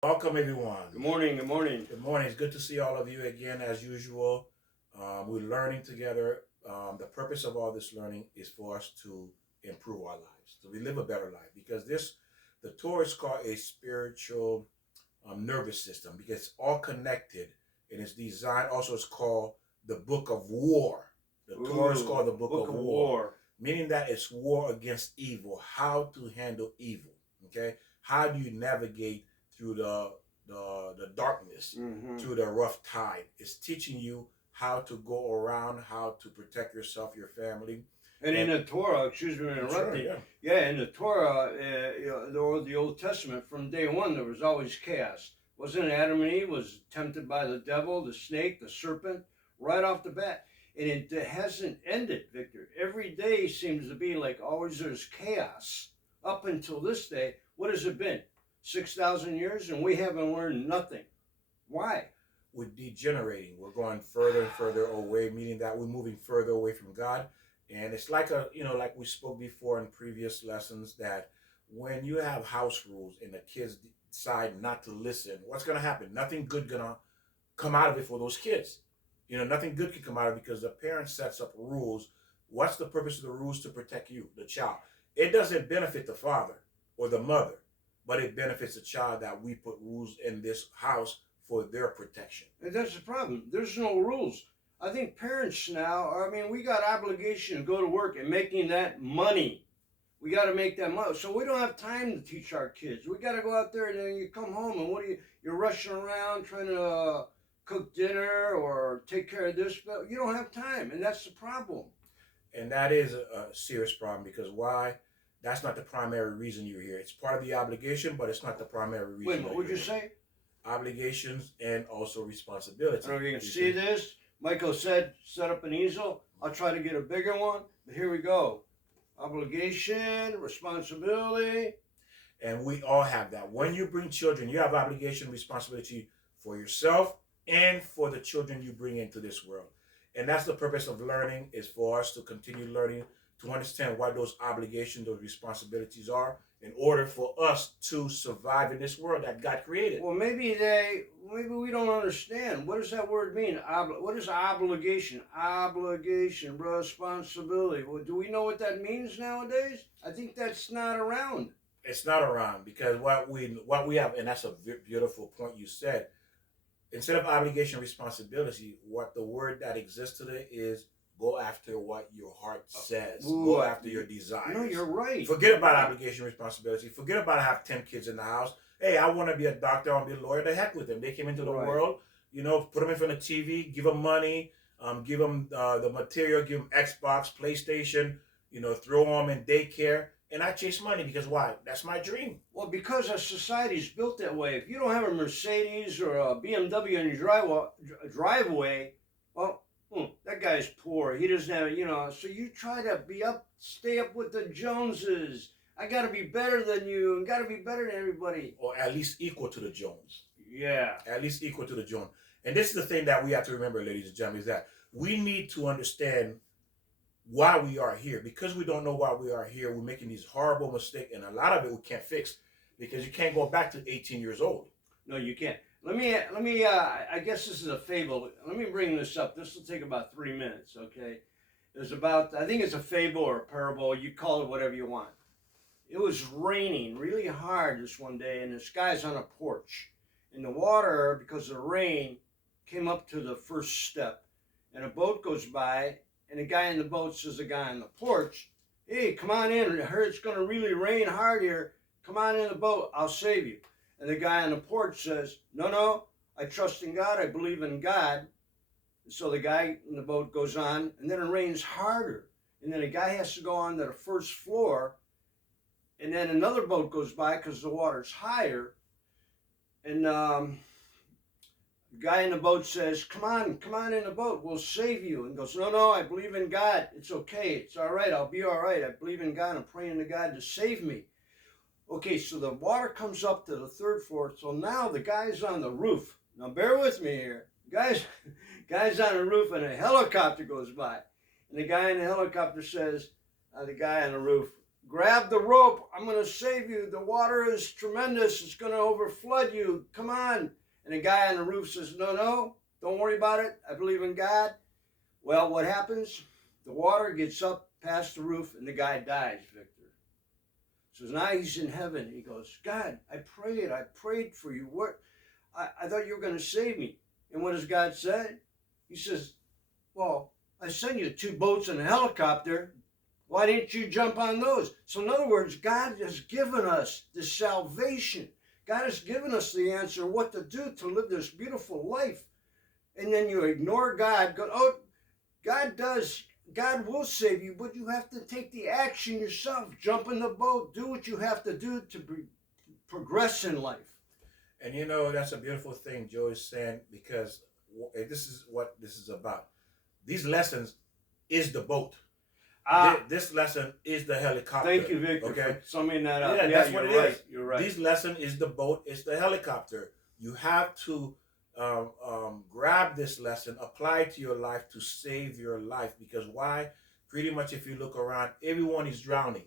Welcome, everyone. Good morning. Good morning. Good morning. It's good to see all of you again, as usual. We're learning together. The purpose of all this learning is for us to improve our lives, to live a better life. Because the Torah is called a spiritual nervous system because it's all connected and it's designed. Also, it's called the Book of War. The Torah is called the Book of War, meaning that it's war against evil. How to handle evil. Okay, how do you navigate through the darkness, through the rough tide? It's teaching you how to go around, how to protect yourself, your family. And in the Torah, excuse me for interrupting. Sure, yeah, in the Torah, the Old Testament, from day one, there was always chaos. Wasn't it Adam and Eve was tempted by the devil, the snake, the serpent, right off the bat? And it hasn't ended, Victor. Every day seems to be like always there's chaos. Up until this day, what has it been? 6,000 years, and we haven't learned nothing. Why? We're degenerating. We're going further and further away, meaning that we're moving further away from God. And it's like like we spoke before in previous lessons, that when you have house rules and the kids decide not to listen, what's going to happen? Nothing good going to come out of it for those kids. Nothing good can come out of it because the parent sets up rules. What's the purpose of the rules? To protect you, the child. It doesn't benefit the father or the mother, but it benefits the child that we put rules in this house for their protection. And that's the problem. There's no rules. I think parents now, we got obligation to go to work and making that money. We got to make that money. So we don't have time to teach our kids. We got to go out there and then you come home and you're rushing around trying to cook dinner or take care of this, but you don't have time. And that's the problem. And that is a serious problem because why? That's not the primary reason you're here. It's part of the obligation, but it's not the primary reason. Wait, what would you say? Obligations and also responsibility. I don't know if you can see this. Michael said, set up an easel. I'll try to get a bigger one, but here we go. Obligation, responsibility. And we all have that. When you bring children, you have obligation, responsibility for yourself and for the children you bring into this world. And that's the purpose of learning, is for us to continue learning, to understand what those obligations, those responsibilities are, in order for us to survive in this world that God created. Well, maybe we don't understand. What does that word mean? What is obligation? Obligation, responsibility. Well, do we know what that means nowadays? I think that's not around. It's not around because what we have, and that's a beautiful point you said. Instead of obligation, responsibility, what the word that exists today is go after what your heart says. Go after your desires. No, you're right. Forget about obligation, responsibility. Forget about have 10 kids in the house. Hey, I want to be a doctor. I want to be a lawyer. The heck with them. They came into the world. Put them in front of TV. Give them money. Give them the material. Give them Xbox, PlayStation. Throw them in daycare. And I chase money because why? That's my dream. Well, because our society's built that way. If you don't have a Mercedes or a BMW in your driveway, well, that guy's poor. He doesn't have, so you try to stay up with the Joneses. I got to be better than you and got to be better than everybody. Or at least equal to the Jones. Yeah. At least equal to the Jones. And this is the thing that we have to remember, ladies and gentlemen, is that we need to understand why we are here. Because we don't know why we are here, we're making these horrible mistakes, and a lot of it we can't fix because you can't go back to 18 years old. No, you can't. Let me. I guess this is a fable. Let me bring this up. This will take about 3 minutes. Okay. There's about. I think it's a fable or a parable. You call it whatever you want. It was raining really hard this one day, and this guy's on a porch, and the water, because of the rain, came up to the first step, and a boat goes by, and the guy in the boat says to the guy on the porch, "Hey, come on in. I heard it's going to really rain hard here. Come on in the boat. I'll save you." And the guy on the porch says, no, I trust in God. I believe in God. And so the guy in the boat goes on, and then it rains harder. And then the guy has to go on to the first floor, and then another boat goes by because the water's higher. And the guy in the boat says, come on in the boat. We'll save you. And goes, no, I believe in God. It's okay. It's all right. I'll be all right. I believe in God. I'm praying to God to save me. Okay, so the water comes up to the third floor. So now the guy's on the roof. Now bear with me here. Guy's on the roof and a helicopter goes by. And the guy in the helicopter says, the guy on the roof, grab the rope. I'm going to save you. The water is tremendous. It's going to overflood you. Come on. And the guy on the roof says, no, don't worry about it. I believe in God. Well, what happens? The water gets up past the roof and the guy dies, Victor. So now he's in heaven. He goes, God, I prayed for you. What? I thought you were going to save me. And what does God say? He says, well, I sent you 2 boats and a helicopter. Why didn't you jump on those? So in other words, God has given us the salvation. God has given us the answer what to do to live this beautiful life. And then you ignore God. Go, oh, God will save you, but you have to take the action yourself. Jump in the boat. Do what you have to do to progress in life. And that's a beautiful thing Joe is saying, because this is what this is about. These lessons is the boat. This lesson is the helicopter. Thank you, Victor, for summing that up. Yeah, that's what it is. You're right. This lesson is the boat. It's the helicopter. You have to grab this lesson, apply it to your life to save your life. Because why? Pretty much, if you look around, everyone is drowning.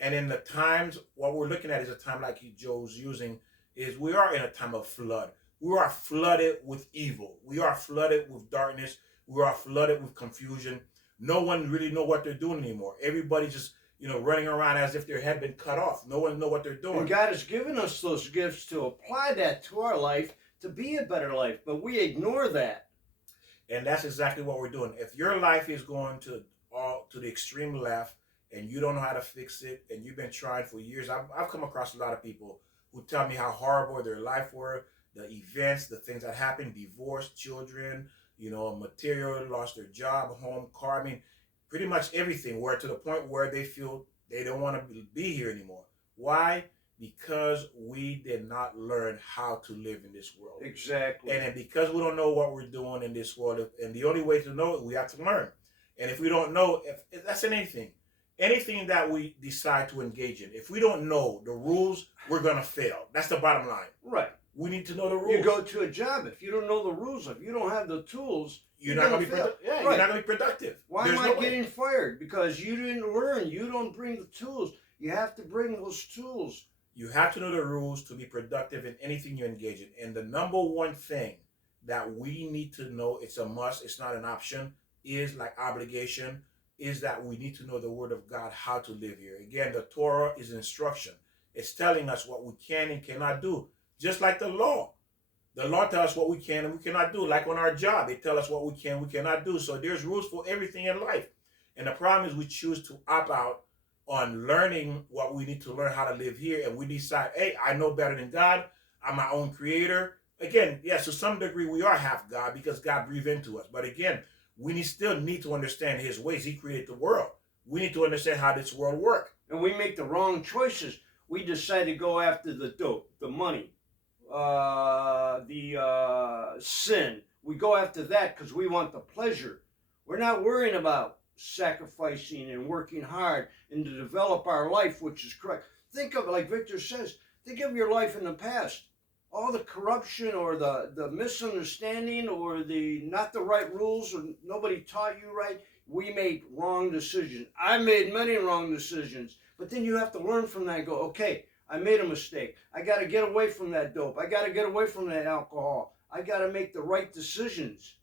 And in the times, what we're looking at is a time like Joe's using, is we are in a time of flood. We are flooded with evil. We are flooded with darkness. We are flooded with confusion. No one really know what they're doing anymore. Everybody's just, running around as if their head been cut off. No one know what they're doing. And God has given us those gifts to apply that to our life to be a better life, but we ignore that. And that's exactly what we're doing. If your life is going to the extreme left and you don't know how to fix it, and you've been trying for years, I've come across a lot of people who tell me how horrible their life were, the events, the things that happened, divorce, children, material, lost their job, home, car. I mean, pretty much everything, where to the point where they feel they don't want to be here anymore. Why? Because we did not learn how to live in this world. Exactly. And because we don't know what we're doing in this world, and the only way to know it, we have to learn. And if we don't know, if that's in anything that we decide to engage in, if we don't know the rules, we're going to fail. That's the bottom line. Right. We need to know the rules. You go to a job, if you don't know the rules, if you don't have the tools, you're not going to be productive. Yeah, right. You're not going to be productive. Why am I getting fired? Because you didn't learn. You don't bring the tools. You have to bring those tools. You have to know the rules to be productive in anything you engage in. And the number one thing that we need to know, it's a must, it's not an option, is like obligation, is that we need to know the Word of God, how to live here. Again, the Torah is instruction. It's telling us what we can and cannot do. Just like the law. The law tells us what we can and we cannot do. Like on our job, they tell us what we can and we cannot do. So there's rules for everything in life. And the problem is we choose to opt out on learning what we need to learn how to live here. And we decide, hey, I know better than God. I'm my own creator. Again, yes, to some degree we are half God because God breathed into us. But again, we still need to understand his ways. He created the world. We need to understand how this world works. And we make the wrong choices. We decide to go after the dope, the money, the sin. We go after that because we want the pleasure. We're not worrying about sacrificing and working hard and to develop our life, which is correct. Think of it, like Victor says, think of your life in the past. All the corruption or the misunderstanding or the not the right rules or nobody taught you right. We made wrong decisions. I made many wrong decisions. But then you have to learn from that and go, okay, I made a mistake. I got to get away from that dope. I got to get away from that alcohol. I got to make the right decisions.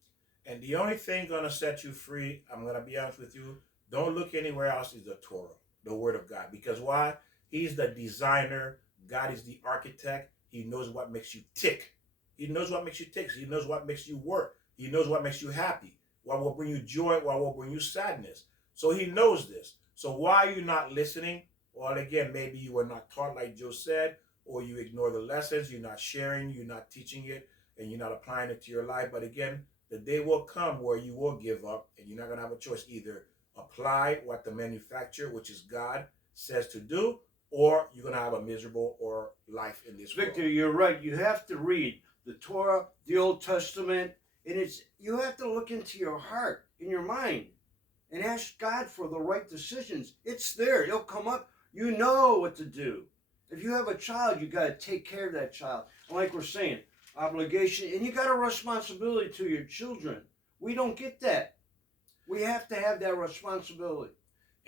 And the only thing going to set you free, I'm going to be honest with you, don't look anywhere else, is the Torah, the Word of God. Because why? He's the designer. God is the architect. He knows what makes you tick. He knows what makes you tick. He knows what makes you work. He knows what makes you happy. What will bring you joy, what will bring you sadness. So he knows this. So why are you not listening? Well, again, maybe you were not taught like Joe said, or you ignore the lessons, you're not sharing, you're not teaching it, and you're not applying it to your life. But again, the day will come where you will give up, and you're not going to have a choice. Either apply what the manufacturer, which is God, says to do, or you're going to have a miserable life in this world. Victor, you're right. You have to read the Torah, the Old Testament, and you have to look into your heart, in your mind, and ask God for the right decisions. It's there. It'll come up. You know what to do. If you have a child, you got to take care of that child. And like we're saying, obligation, and you got a responsibility to your children. We don't get that. We have to have that responsibility.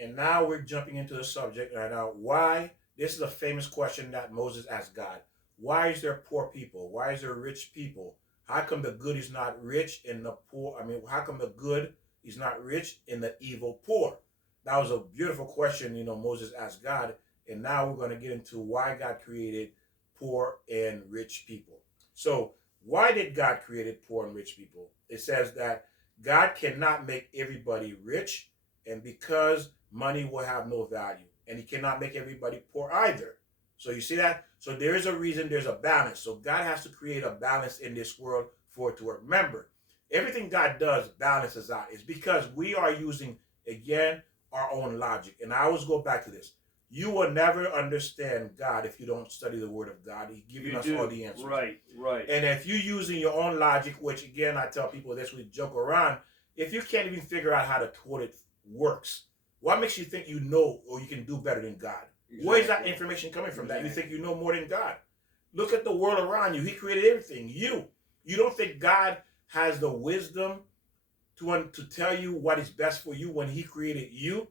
And now we're jumping into the subject right now. Why? This is a famous question that Moses asked God. Why is there poor people? Why is there rich people? How come the good is not rich and the poor? I mean, how come the good is not rich and the evil poor? That was a beautiful question, Moses asked God. And now we're going to get into why God created poor and rich people. So, why did God create poor and rich people? It says that God cannot make everybody rich, and because money will have no value, and he cannot make everybody poor either. So you see that? So there is a reason, there's a balance. So God has to create a balance in this world for it to work. Remember, everything God does balances out. It's because we are using, again, our own logic. And I always go back to this. You will never understand God if you don't study the Word of God. He's giving us all the answers. Right. And if you're using your own logic, which again, I tell people this, we joke around, if you can't even figure out how the toilet works, what makes you think you know or you can do better than God? Exactly. Where is that information coming from? That you think you know more than God? Look at the world around you. He created everything. You don't think God has the wisdom to tell you what is best for you when he created you?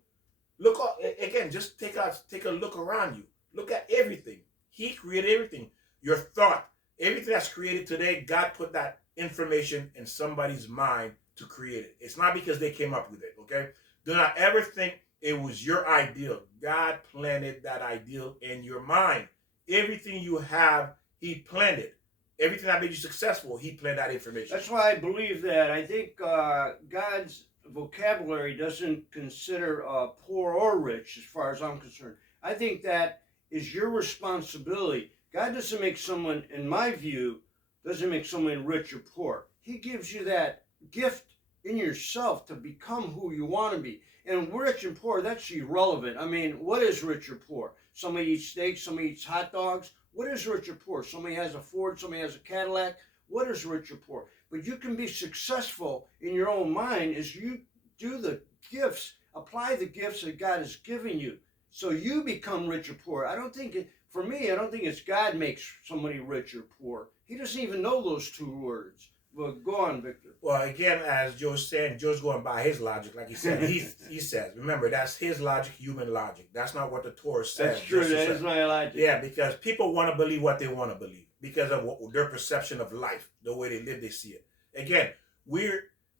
Look again, just take a look around you. Look at everything. He created everything. Your thought, everything that's created today, God put that information in somebody's mind to create it. It's not because they came up with it, okay? Do not ever think it was your ideal. God planted that ideal in your mind. Everything you have, he planted. Everything that made you successful, he planted that information. That's why I believe that. I think God's vocabulary doesn't consider poor or rich, as far as I'm concerned. I think that is your responsibility. God doesn't make someone, in my view, doesn't make someone rich or poor. He gives you that gift in yourself to become who you want to be. And rich and poor, that's irrelevant. I mean, what is rich or poor? Somebody eats steak, somebody eats hot dogs. What is rich or poor? Somebody has a Ford, somebody has a Cadillac. What is rich or poor? But you can be successful in your own mind as you do the gifts, apply the gifts that God has given you. So you become rich or poor. I don't think it's God makes somebody rich or poor. He doesn't even know those two words. Well, go on, Victor. Well, again, as Joe's saying, Joe's going by his logic, like he said. he says, remember, that's his logic, human logic. That's not what the Torah says. That's true. That is my logic. Yeah, because people want to believe what they want to believe because of their perception of life, the way they live, they see it. Again,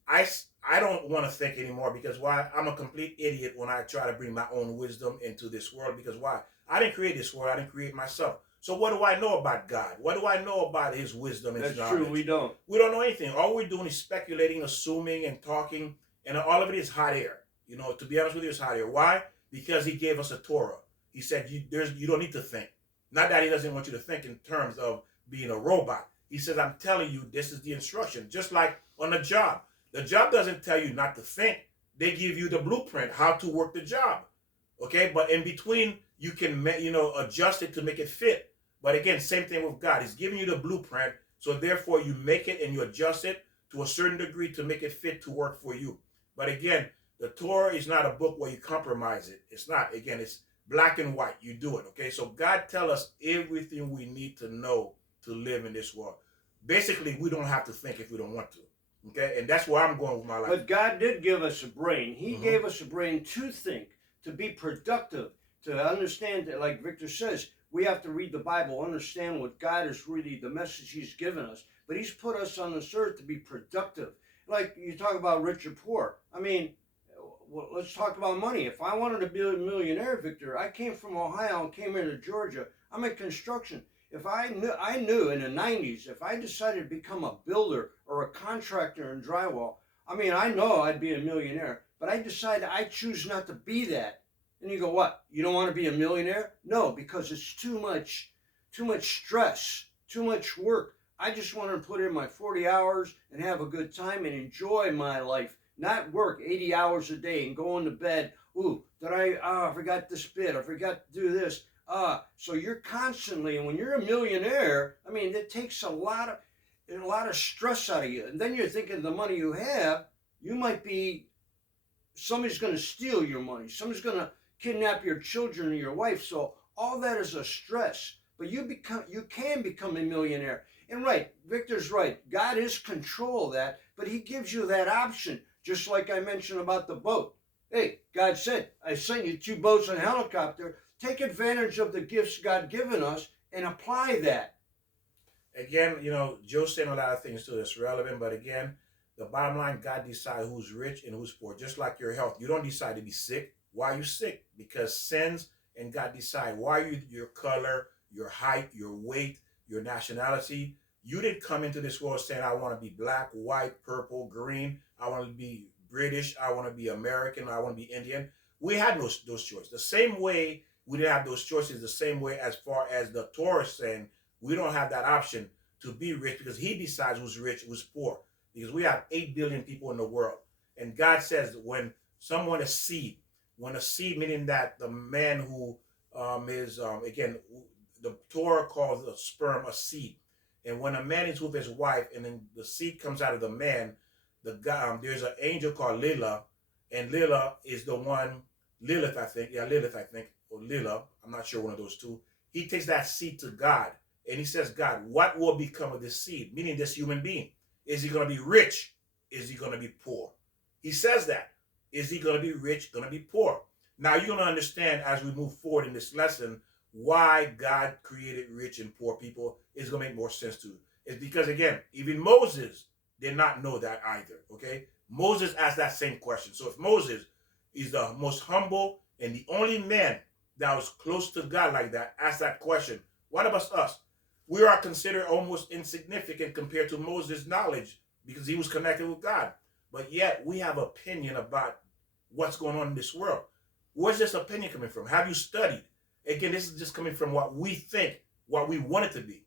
I don't want to think anymore because why? I'm a complete idiot when I try to bring my own wisdom into this world because why? I didn't create this world. I didn't create myself. So what do I know about God? What do I know about his wisdom and knowledge? That's true, we don't. We don't know anything. All we're doing is speculating, assuming, and talking, and all of it is hot air. To be honest with you, it's hot air. Why? Because he gave us a Torah. He said you don't need to think. Not that he doesn't want you to think in terms of being a robot. He says, I'm telling you, this is the instruction. Just like on a job. The job doesn't tell you not to think. They give you the blueprint, how to work the job. Okay? But in between, you can adjust it to make it fit. But again, same thing with God. He's giving you the blueprint, so therefore you make it and you adjust it to a certain degree to make it fit to work for you. But again, the Torah is not a book where you compromise it. It's not. Again, it's black and white. You do it, okay? So God tells us everything we need to know to live in this world. Basically, we don't have to think if we don't want to, okay? And that's where I'm going with my life. But God did give us a brain. He gave us a brain to think, to be productive, to understand that, like Victor says, we have to read the Bible, understand what God is really, the message he's given us. But he's put us on this earth to be productive. Like you talk about rich or poor. I mean, well, let's talk about money. If I wanted to be a millionaire, Victor, I came from Ohio and came here to Georgia. I'm in construction. If I knew in the 90s, if I decided to become a builder or a contractor in drywall, I mean, I know I'd be a millionaire. But I decided I choose not to be that. And you go, what? You don't want to be a millionaire? No, because it's too much stress, too much work. I just want to put in my 40 hours and have a good time and enjoy my life, not work 80 hours a day and go into bed. Ooh, I forgot this bit. I forgot to do this. So you're constantly, and when you're a millionaire, I mean, it takes a lot of stress out of you. And then you're thinking the money you have, somebody's going to steal your money. Somebody's going to kidnap your children or your wife. So all that is a stress. But you can become a millionaire. And right, Victor's right. God is control of that, but he gives you that option. Just like I mentioned about the boat. Hey, God said, I sent you 2 boats and a helicopter. Take advantage of the gifts God given us and apply that. Again, Joe's saying a lot of things too that's relevant, but again, the bottom line, God decides who's rich and who's poor. Just like your health, you don't decide to be sick. Why are you sick? Because sins, and God decide why you, your color, your height, your weight, your nationality. You didn't come into this world saying, I want to be black, white, purple, green. I want to be British. I want to be American. I want to be Indian. We had those choices. The same way we didn't have those choices, the same way as far as the Torah is saying, we don't have that option to be rich because he decides who's rich, who's poor. Because we have 8 billion people in the world. And God says when someone is seed, when a seed, meaning that the man who is, again, the Torah calls a sperm a seed. And when a man is with his wife and then the seed comes out of the man, there's an angel called Lila, and Lila is the one, Lilith, I think, or Lila, I'm not sure, one of those two. He takes that seed to God, and he says, God, what will become of this seed? Meaning this human being. Is he going to be rich? Is he going to be poor? He says that. Is he going to be rich? Going to be poor? Now you're going to understand as we move forward in this lesson why God created rich and poor people. Is going to make more sense to you. It's because, again, even Moses did not know that either. Okay? Moses asked that same question. So if Moses is the most humble and the only man that was close to God like that asked that question, what about us? We are considered almost insignificant compared to Moses' knowledge because he was connected with God. But yet we have opinion about what's going on in this world. Where's this opinion coming from? Have you studied? Again, this is just coming from what we think, what we want it to be.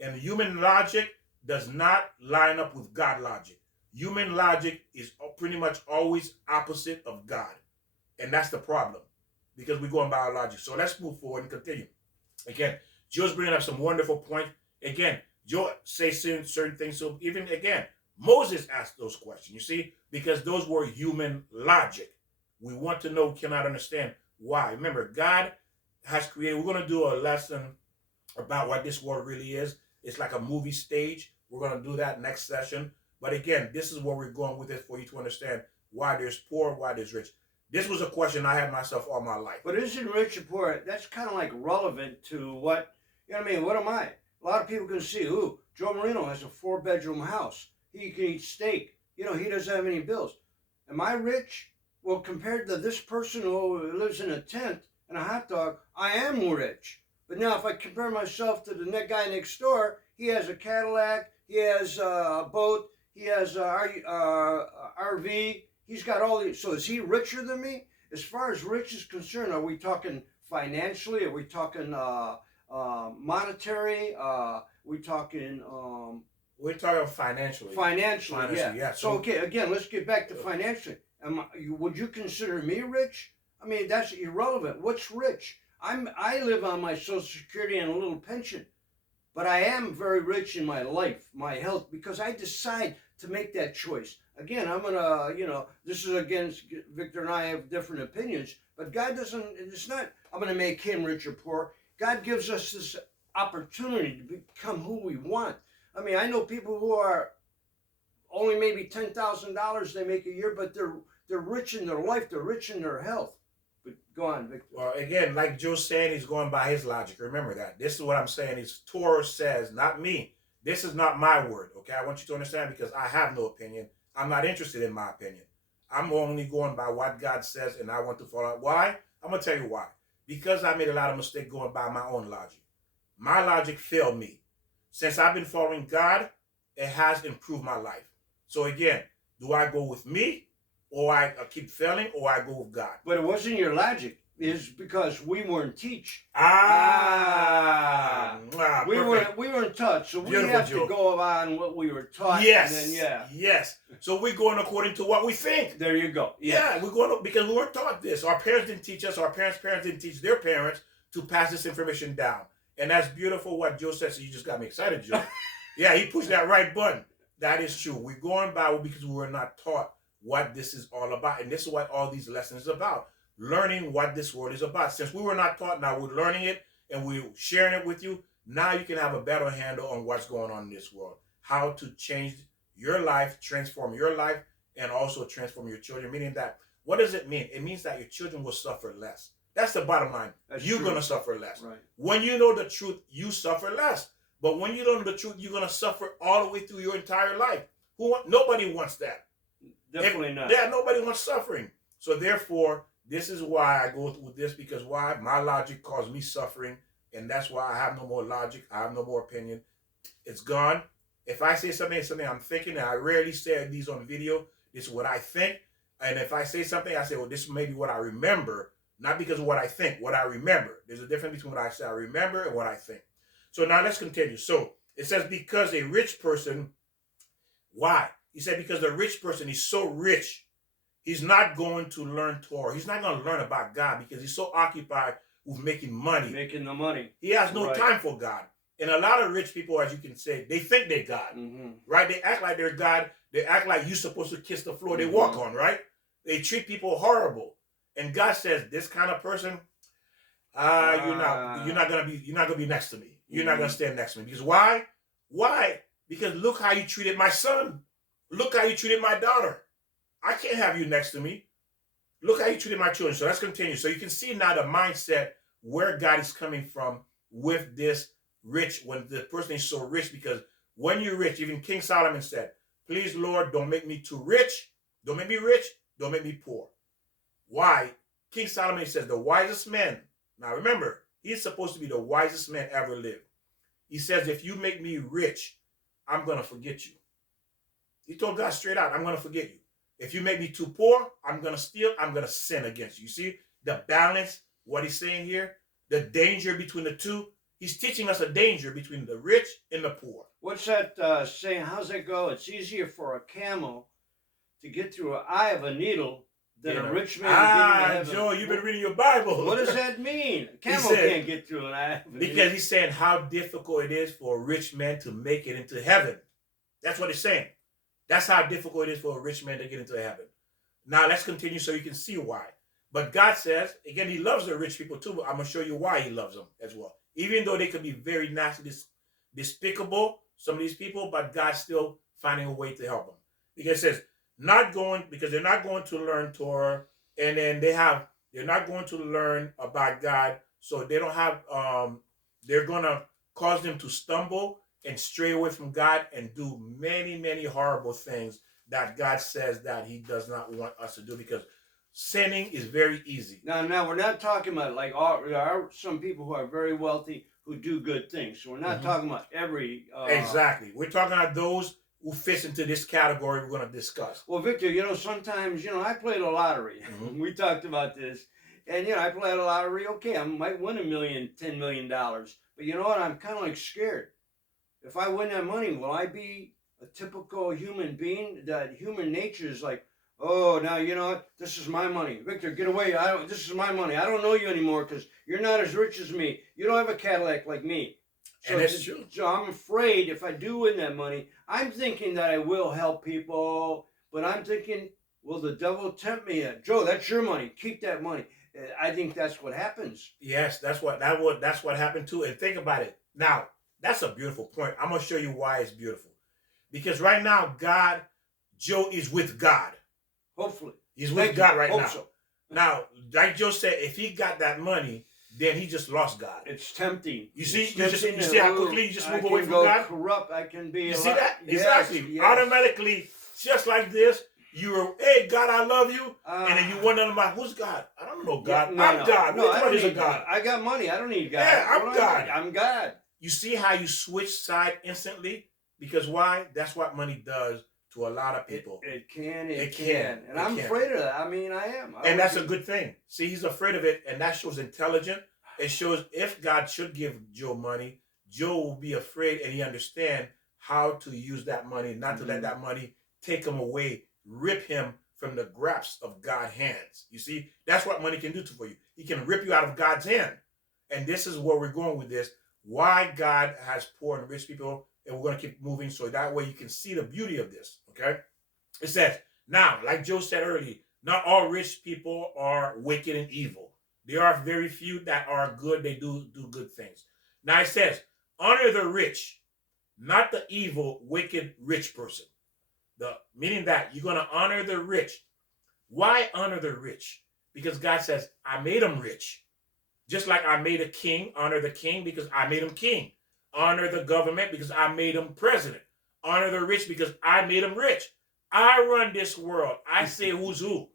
And human logic does not line up with God logic. Human logic is pretty much always opposite of God. And that's the problem because we're going by our logic. So let's move forward and continue. Again, Joe's bringing up some wonderful points. Again, Joe says certain things. So even again, Moses asked those questions, you see, because those were human logic. We want to know, cannot understand why. Remember, God has created, we're going to do a lesson about what this world really is. It's like a movie stage. We're going to do that next session. But again, this is where we're going with it for you to understand why there's poor, why there's rich. This was a question I had myself all my life. But isn't rich or poor, that's kind of like relevant to what, you know what I mean? What am I? A lot of people can see, ooh, Joe Marino has a 4-bedroom house. He can eat steak. He doesn't have any bills. Am I rich? Well, compared to this person who lives in a tent and a hot dog, I am rich. But now if I compare myself to the guy next door, he has a Cadillac, he has a boat, he has a RV, he's got all these. So is he richer than me? As far as rich is concerned, are we talking financially? Are we talking monetary? We're talking financially. Financially, yeah. So okay, again, let's get back to financially. Would you consider me rich? I mean, that's irrelevant. What's rich? I live on my Social Security and a little pension, but I am very rich in my life, my health, because I decide to make that choice. Again, I'm gonna, this is against Victor and I have different opinions, but God doesn't. It's not. I'm gonna make him rich or poor. God gives us this opportunity to become who we want. I mean, I know people who are only maybe $10,000 they make a year, but they're rich in their life. They're rich in their health. But go on, Victor. Well, again, like Joe's saying, he's going by his logic. Remember that. This is what I'm saying. His Torah says, not me. This is not my word, okay? I want you to understand because I have no opinion. I'm not interested in my opinion. I'm only going by what God says, and I want to follow. Why? I'm going to tell you why. Because I made a lot of mistakes going by my own logic. My logic failed me. Since I've been following God, it has improved my life. So again, do I go with me, or I keep failing, or I go with God? But it wasn't your logic. It's because we weren't teach. We weren't taught, so we have to go on what we were taught. Yes, and then, yes. So we're going according to what we think. There you go. Yeah, we're going because we weren't taught this. Our parents didn't teach us. Our parents' didn't teach their parents to pass this information down. And that's beautiful what Joe said. So you just got me excited, Joe. Yeah, he pushed that right button. That is true. We're going by because we were not taught what this is all about. And this is what all these lessons is about. Learning what this world is about. Since we were not taught, now we're learning it and we're sharing it with you. Now you can have a better handle on what's going on in this world. How to change your life, transform your life, and also transform your children. Meaning that What does it mean? It means that your children will suffer less. That's the bottom line. That's You're true. going to suffer less. Right. When you know the truth, you suffer less. But when you don't know the truth, you're going to suffer all the way through your entire life. Nobody wants that. Definitely not. Yeah, nobody wants suffering. So therefore, this is why I go through this, because why? My logic caused me suffering, and that's why I have no more logic. I have no more opinion. It's gone. If I say something, it's something I'm thinking, and I rarely say these on video. This is what I think. And if I say something, I say, well, this may be what I remember, not because of what I think, what I remember. There's a difference between what I say I remember and what I think. So now let's continue. So it says, because a rich person, why? He said, because the rich person is so rich, he's not going to learn Torah. He's not going to learn about God because he's so occupied with making money. Making the money. He has no Right. time for God. And a lot of rich people, as you can say, they think they're God, right? They act like they're God. They act like you're supposed to kiss the floor they walk on, right? They treat people horrible. And God says, this kind of person, you're not gonna be next to me. You're not gonna stand next to me. Because why? Why? Because look how you treated my son. Look how you treated my daughter. I can't have you next to me. Look how you treated my children. So let's continue. So you can see now the mindset where God is coming from with this rich, when the person is so rich, because when you're rich, even King Solomon said, please, Lord, don't make me too rich. Don't make me rich. Don't make me poor. Why? King Solomon says the wisest man. Now remember, he's supposed to be the wisest man ever lived. He says, if you make me rich, I'm going to forget you. He told God straight out, I'm going to forget you. If you make me too poor, I'm going to steal. I'm going to sin against you. You see the balance, what he's saying here, the danger between the two. He's teaching us a danger between the rich and the poor. What's that saying? How's that go? It's easier for a camel to get through an eye of a needle than a rich man getting to heaven. Joe, you've been reading your Bible. What does that mean? A camel can't get through an eye of a needle. Because he's saying how difficult it is for a rich man to make it into heaven. That's what he's saying. That's how difficult it is for a rich man to get into heaven. Now let's continue so you can see why. But God says, again, he loves the rich people too, but I'm going to show you why he loves them as well. Even though they could be very nasty, despicable, some of these people, but God's still finding a way to help them. Because it says, because they're not going to learn Torah, and then they're not going to learn about God, so they don't have, they're going to cause them to stumble and stray away from God and do many, many horrible things that God says that he does not want us to do, because sinning is very easy. Now we're not talking about there are some people who are very wealthy who do good things. So we're not talking about every. Exactly. We're talking about those who fits into this category we're going to discuss. Well, Victor, sometimes, I played a lottery. We talked about this. And, I played a lottery. Okay, I might win $1 million, $10 million. But you know what? I'm kind of scared. If I win that money, will I be a typical human being? That human nature is like, oh, now you know what? This is my money. Victor, get away. This is my money. I don't know you anymore because you're not as rich as me. You don't have a Cadillac like me. So and that's true. So I'm afraid if I do win that money, I'm thinking that I will help people, but I'm thinking, will the devil tempt me? Joe, that's your money. Keep that money. I think that's what happens. Yes, that's what happened too. And think about it. Now, that's a beautiful point. I'm going to show you why it's beautiful. Because right now, Joe is with God. Hopefully. He's with God right now. So. Now, like Joe said, if he got that money, then he just lost God. It's tempting. You see how quickly you just move away from God? Corrupt. I can be. You see that? Yes, Exactly. Yes. Automatically, just like this, you were, hey, God, I love you. And then you wonder about, who's God? I don't know God. Yeah, I'm God. No, Which one is a God? I got money. I don't need God. Yeah, I'm God. I'm God. You see how you switch side instantly? Because why? That's what money does to a lot of people. It can. And I'm afraid of that. I mean, I am. And that's a good thing. See, he's afraid of it, and that shows intelligent. It shows if God should give Joe money, Joe will be afraid, and he understand how to use that money, not to let that money take him away, rip him from the grasp of God's hands. You see, that's what money can do for you. He can rip you out of God's hand. And this is where we're going with this. Why God has poor and rich people, and we're going to keep moving so that way you can see the beauty of this, okay? It says, now, like Joe said earlier, not all rich people are wicked and evil. There are very few that are good. They do good things. Now it says, honor the rich, not the evil, wicked, rich person. Meaning that you're going to honor the rich. Why honor the rich? Because God says, I made them rich. Just like I made a king, honor the king because I made him king. Honor the government because I made him president. Honor the rich because I made him rich. I run this world. I say who's who.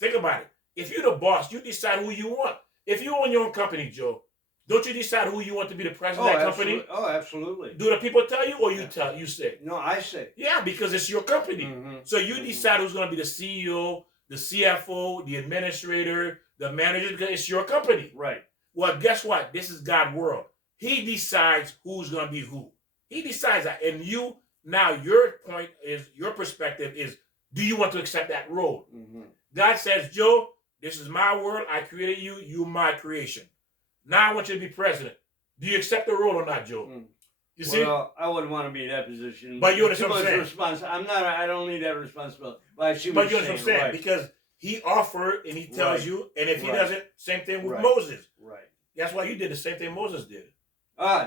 Think about it. If you're the boss, you decide who you want. If you own your own company, Joe, don't you decide who you want to be the president of that company? Oh, absolutely. Do the people tell you or you tell you say? No, I say. Yeah, because it's your company. So you decide who's going to be the CEO, the CFO, the administrator, the manager, because it's your company. Right. Well, guess what? This is God's world. He decides who's going to be who. He decides that. And you, now your point is, your perspective is, do you want to accept that role? God says, Joe, this is my world. I created you. You my creation. Now I want you to be president. Do you accept the role or not, Joe? You see? Well, I wouldn't want to be in that position. But you understand what I'm saying? I'm not. I don't need that responsibility. But I see what But you you're understand what I'm saying? right. Because he offered and he tells you, and if he doesn't, same thing with Moses. Right. That's why you did the same thing Moses did.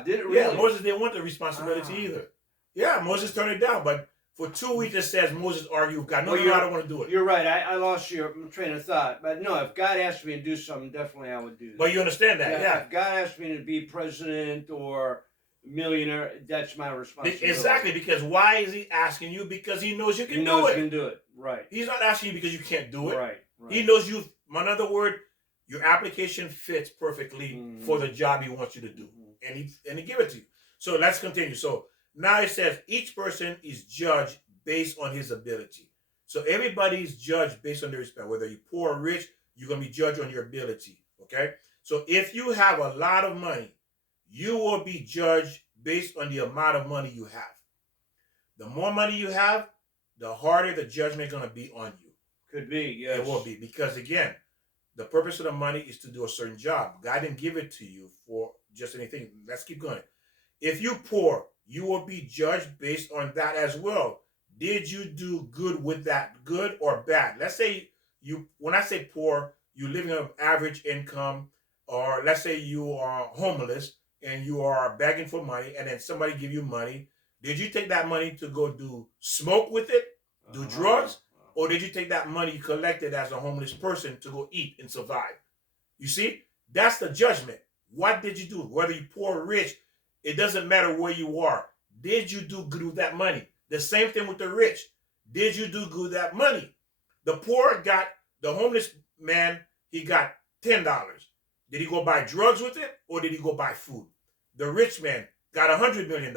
Did it really? Yeah, Moses didn't want the responsibility either. Yeah, Moses turned it down, but for 2 weeks it says Moses argued with God. No, I don't want to do it. You're right. I lost your train of thought. But no, if God asked me to do something, definitely I would do that. But you understand that, yeah. If God asked me to be president or millionaire, that's my responsibility. Exactly, because why is he asking you? Because he knows you can He knows do it. you can do it. Right. He's not asking you because you can't do it. Right. He knows you. In other words, your application fits perfectly for the job he wants you to do. And he give it to you. So let's continue. So now it says each person is judged based on his ability. So everybody's judged based on their respect. Whether you're poor or rich, you're going to be judged on your ability. Okay? So if you have a lot of money, you will be judged based on the amount of money you have. The more money you have, the harder the judgment is going to be on you. Could be, yes. It will be. Because again, the purpose of the money is to do a certain job. God didn't give it to you for just anything. Let's keep going. If you're poor, you will be judged based on that as well. Did you do good with that, good or bad? Let's say when I say poor, you're living on average income, or let's say you are homeless and you are begging for money, and then somebody give you money. Did you take that money to go do smoke with it, do drugs, or did you take that money you collected as a homeless person to go eat and survive? You see, that's the judgment. What did you do? Whether you're poor or rich, it doesn't matter where you are. Did you do good with that money? The same thing with the rich. Did you do good with that money? The poor got, the homeless man, he got $10. Did he go buy drugs with it, or did he go buy food? The rich man got $100 million.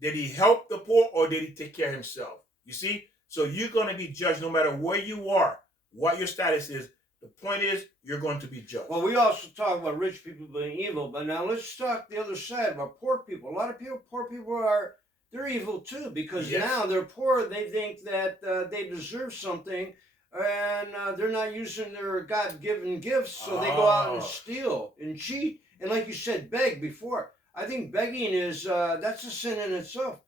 Did he help the poor, or did he take care of himself? You see? So you're going to be judged no matter where you are, what your status is. The point is, you're going to be judged. Well, we also talk about rich people being evil, but now let's talk the other side about poor people. A lot of people, poor people they're evil too, because now they're poor. They think that they deserve something, and they're not using their God-given gifts, so they go out and steal and cheat. And like you said, beg before. I think begging is, that's a sin in itself.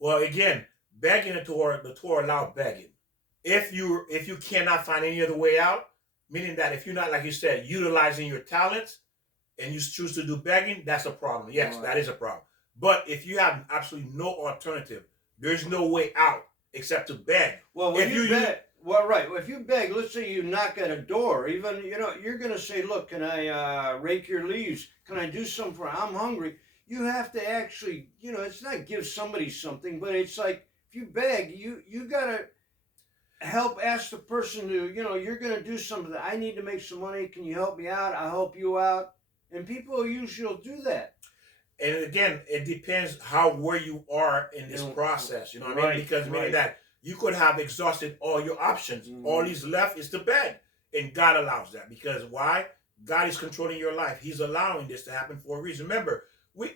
Well, again, begging, the Torah allowed begging. If you cannot find any other way out, meaning that if you're not, like you said, utilizing your talents and you choose to do begging, that's a problem. Yes, that is a problem. But if you have absolutely no alternative, there's no way out except to beg. Well, when you beg, if you beg, let's say you knock at a door, even, you're going to say, look, can I rake your leaves? Can I do something for you? I'm hungry. You have to actually, it's not give somebody something, but it's like, if you beg, you got to help ask the person to, you're going to do something. I need to make some money. Can you help me out? I'll help you out. And people usually will do that. And again, it depends where you are in this process. You know what I mean? Because meaning that you could have exhausted all your options. All he's left is to beg. And God allows that. Because why? God is controlling your life. He's allowing this to happen for a reason. Remember, the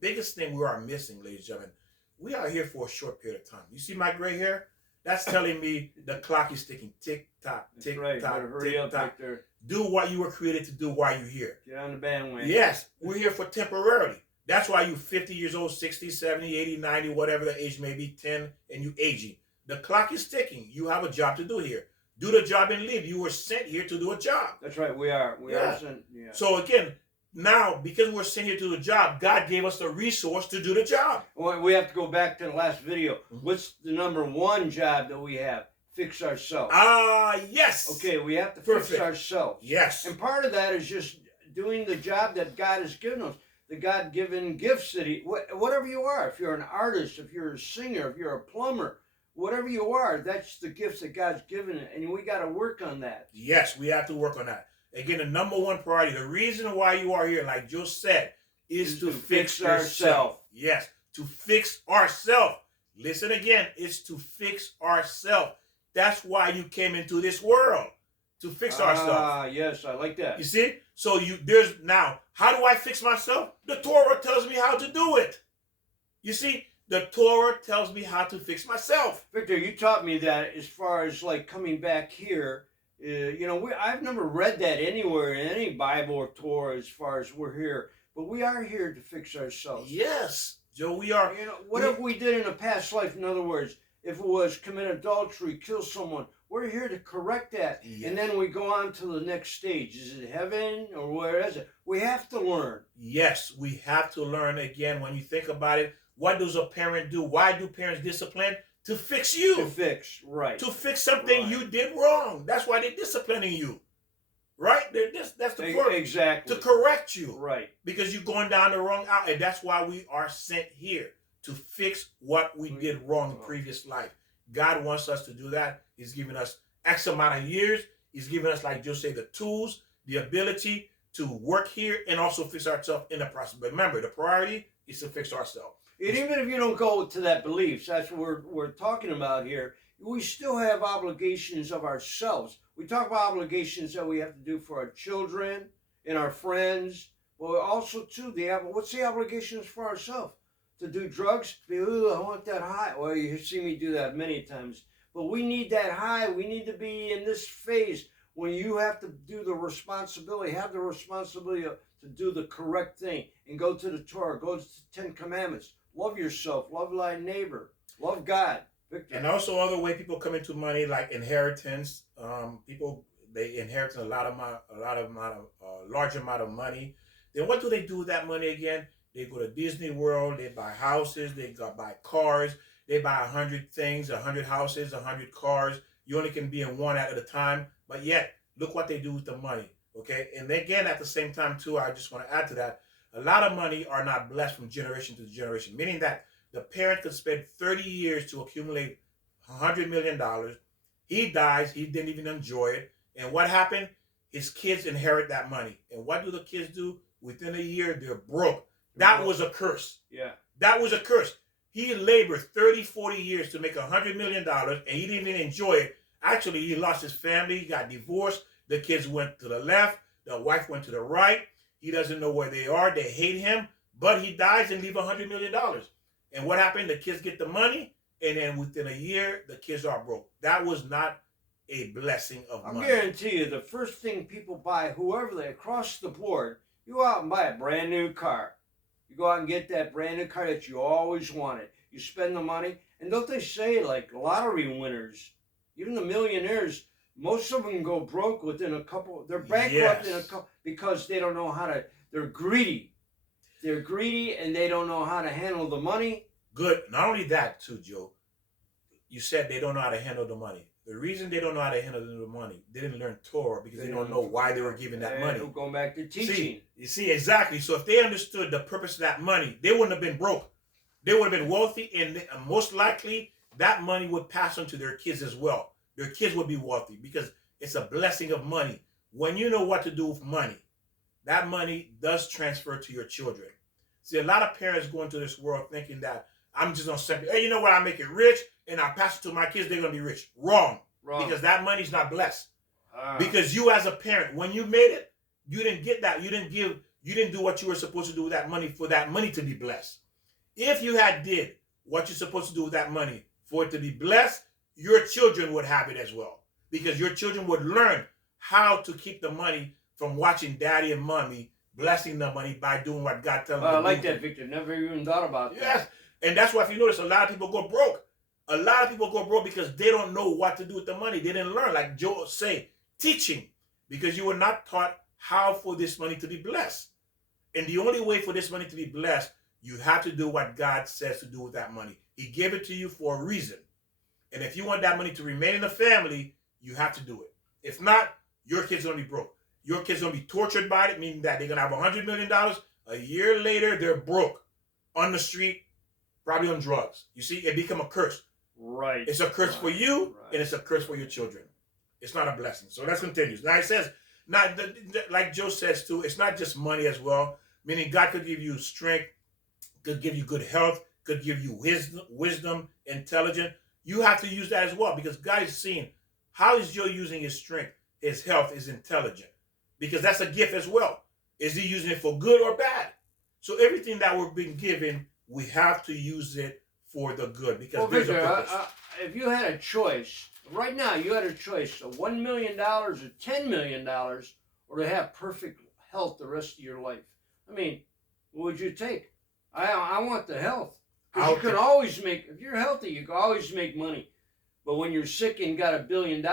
biggest thing we are missing, ladies and gentlemen, we are here for a short period of time. You see my gray hair? That's telling me the clock is ticking. Tick tock, tick tock, hurry up, Victor. Do what you were created to do while you're here. Get on the bandwagon. Yes, we're here for temporarily. That's why you're 50 years old, 60, 70, 80, 90, whatever the age may be, 10, and you're aging. The clock is ticking. You have a job to do here. Do the job and leave. You were sent here to do a job. That's right. We are. We are sent. Yeah. So again, now, because we're sent here to do the job, God gave us the resource to do the job. Well, we have to go back to the last video. What's the number one job that we have? fix ourselves. Yes. Okay, we have to Perfect. fix ourselves. Yes. And part of that is just doing the job that God has given us, the God-given gifts that whatever you are, if you're an artist, if you're a singer, if you're a plumber, whatever you are, that's the gifts that God's given, and we got to work on that. Yes, we have to work on that. Again, the number one priority, the reason why you are here, like Joe said, is to fix ourselves. Yes, to fix ourselves. Listen again, it's to fix ourselves. That's why you came into this world, to fix ourselves. Yes, I like that. You see? So there's now, how do I fix myself? The Torah tells me how to do it. You see, the Torah tells me how to fix myself. Victor, you taught me that as far as like coming back here. I've never read that anywhere in any Bible or Torah as far as we're here. But we are here to fix ourselves. Yes, Joe, we are. What if we did in a past life? In other words, if it was commit adultery, kill someone, we're here to correct that. Yes. And then we go on to the next stage. Is it heaven or where is it? We have to learn. Yes, we have to learn again. When you think about it, what does a parent do? Why do parents discipline? To fix you. To fix, right. To fix something you did wrong. That's why they're disciplining you. Right? That's the point. Exactly. To correct you. Right. Because you're going down the wrong out. And that's why we are sent here. To fix what we did wrong in previous life. God wants us to do that. He's given us X amount of years. He's given us, like Joe said, the tools, the ability to work here and also fix ourselves in the process. But remember, the priority is to fix ourselves. And even if you don't go to that beliefs, that's what we're talking about here, we still have obligations of ourselves. We talk about obligations that we have to do for our children and our friends. Well, also, too, what's the obligations for ourselves? To do drugs? Ooh, I want that high. Well, you see me do that many times. But we need that high. We need to be in this phase when you have to do the responsibility, have the responsibility to do the correct thing and go to the Torah, go to the 10 Commandments. Love yourself, love thy neighbor, love God. Victor. And also other way people come into money, like inheritance. People, they inherit a large amount of money. Then what do they do with that money again? They go to Disney World, they buy houses, they go buy cars, they buy 100 things, 100 houses, 100 cars. You only can be in one at a time, but yet, look what they do with the money, okay? And again, at the same time, too, I just want to add to that, a lot of money are not blessed from generation to generation, meaning that the parent could spend 30 years to accumulate $100 million. He dies, he didn't even enjoy it. And what happened? His kids inherit that money. And what do the kids do? Within a year, they're broke. That was a curse. Yeah. That was a curse. He labored 30, 40 years to make $100 million, and he didn't even enjoy it. Actually, he lost his family. He got divorced. The kids went to the left. The wife went to the right. He doesn't know where they are. They hate him. But he dies and leaves $100 million. And what happened? The kids get the money, and then within a year, the kids are broke. That was not a blessing of money. I guarantee you, the first thing people buy, whoever they across the board, you go out and buy a brand new car. You go out and get that brand new car that you always wanted. You spend the money. And don't they say, like, lottery winners, even the millionaires, most of them go broke within a couple. They're bankrupt in a couple because they don't know how to. They're greedy. They're greedy and they don't know how to handle the money. Good. Not only that, too, Joe. You said they don't know how to handle the money. The reason they don't know how to handle the money, they didn't learn Torah because they don't know why they were given that money. Going back to teaching. You see, exactly. So if they understood the purpose of that money, they wouldn't have been broke. They would have been wealthy, and most likely that money would pass on to their kids as well. Their kids would be wealthy because it's a blessing of money. When you know what to do with money, that money does transfer to your children. See, a lot of parents go into this world thinking that I'm just going to simply, hey, you know what, I make it rich, and I pass it to my kids, they're going to be rich. Wrong. Because that money's not blessed. Because you as a parent, when you made it, you didn't get that. You didn't do what you were supposed to do with that money for that money to be blessed. If you had did what you're supposed to do with that money for it to be blessed, your children would have it as well. Because your children would learn how to keep the money from watching daddy and mommy blessing the money by doing what God tells them to do. I like that, Victor. Never even thought about that. Yes. And that's why if you notice, a lot of people go broke. A lot of people go broke because they don't know what to do with the money. They didn't learn, like Joe say, teaching. Because you were not taught how for this money to be blessed. And the only way for this money to be blessed, you have to do what God says to do with that money. He gave it to you for a reason. And if you want that money to remain in the family, you have to do it. If not, your kid's gonna be broke. Your kid's gonna be tortured by it, meaning that they're gonna have $100 million. A year later, they're broke on the street, probably on drugs. You see, it become a curse. Right. It's a curse for you, right. and it's a curse for your children. It's not a blessing. So let's continue. Now it says, not like Joe says too, it's not just money as well. Meaning God could give you strength, could give you good health, could give you wisdom, intelligence. You have to use that as well, because God is seeing how is Joe using his strength, his health, his intelligence, because that's a gift as well. Is he using it for good or bad? So everything that we're being given, we have to use it for the good, because there's Victor, a purpose. if you had a choice right now, you had a choice of $1 million or $10 million, or to have perfect health the rest of your life. I mean, what would you take? I want the health. Because you can always make, if you're healthy, you can always make money. But when you're sick and got $1 billion,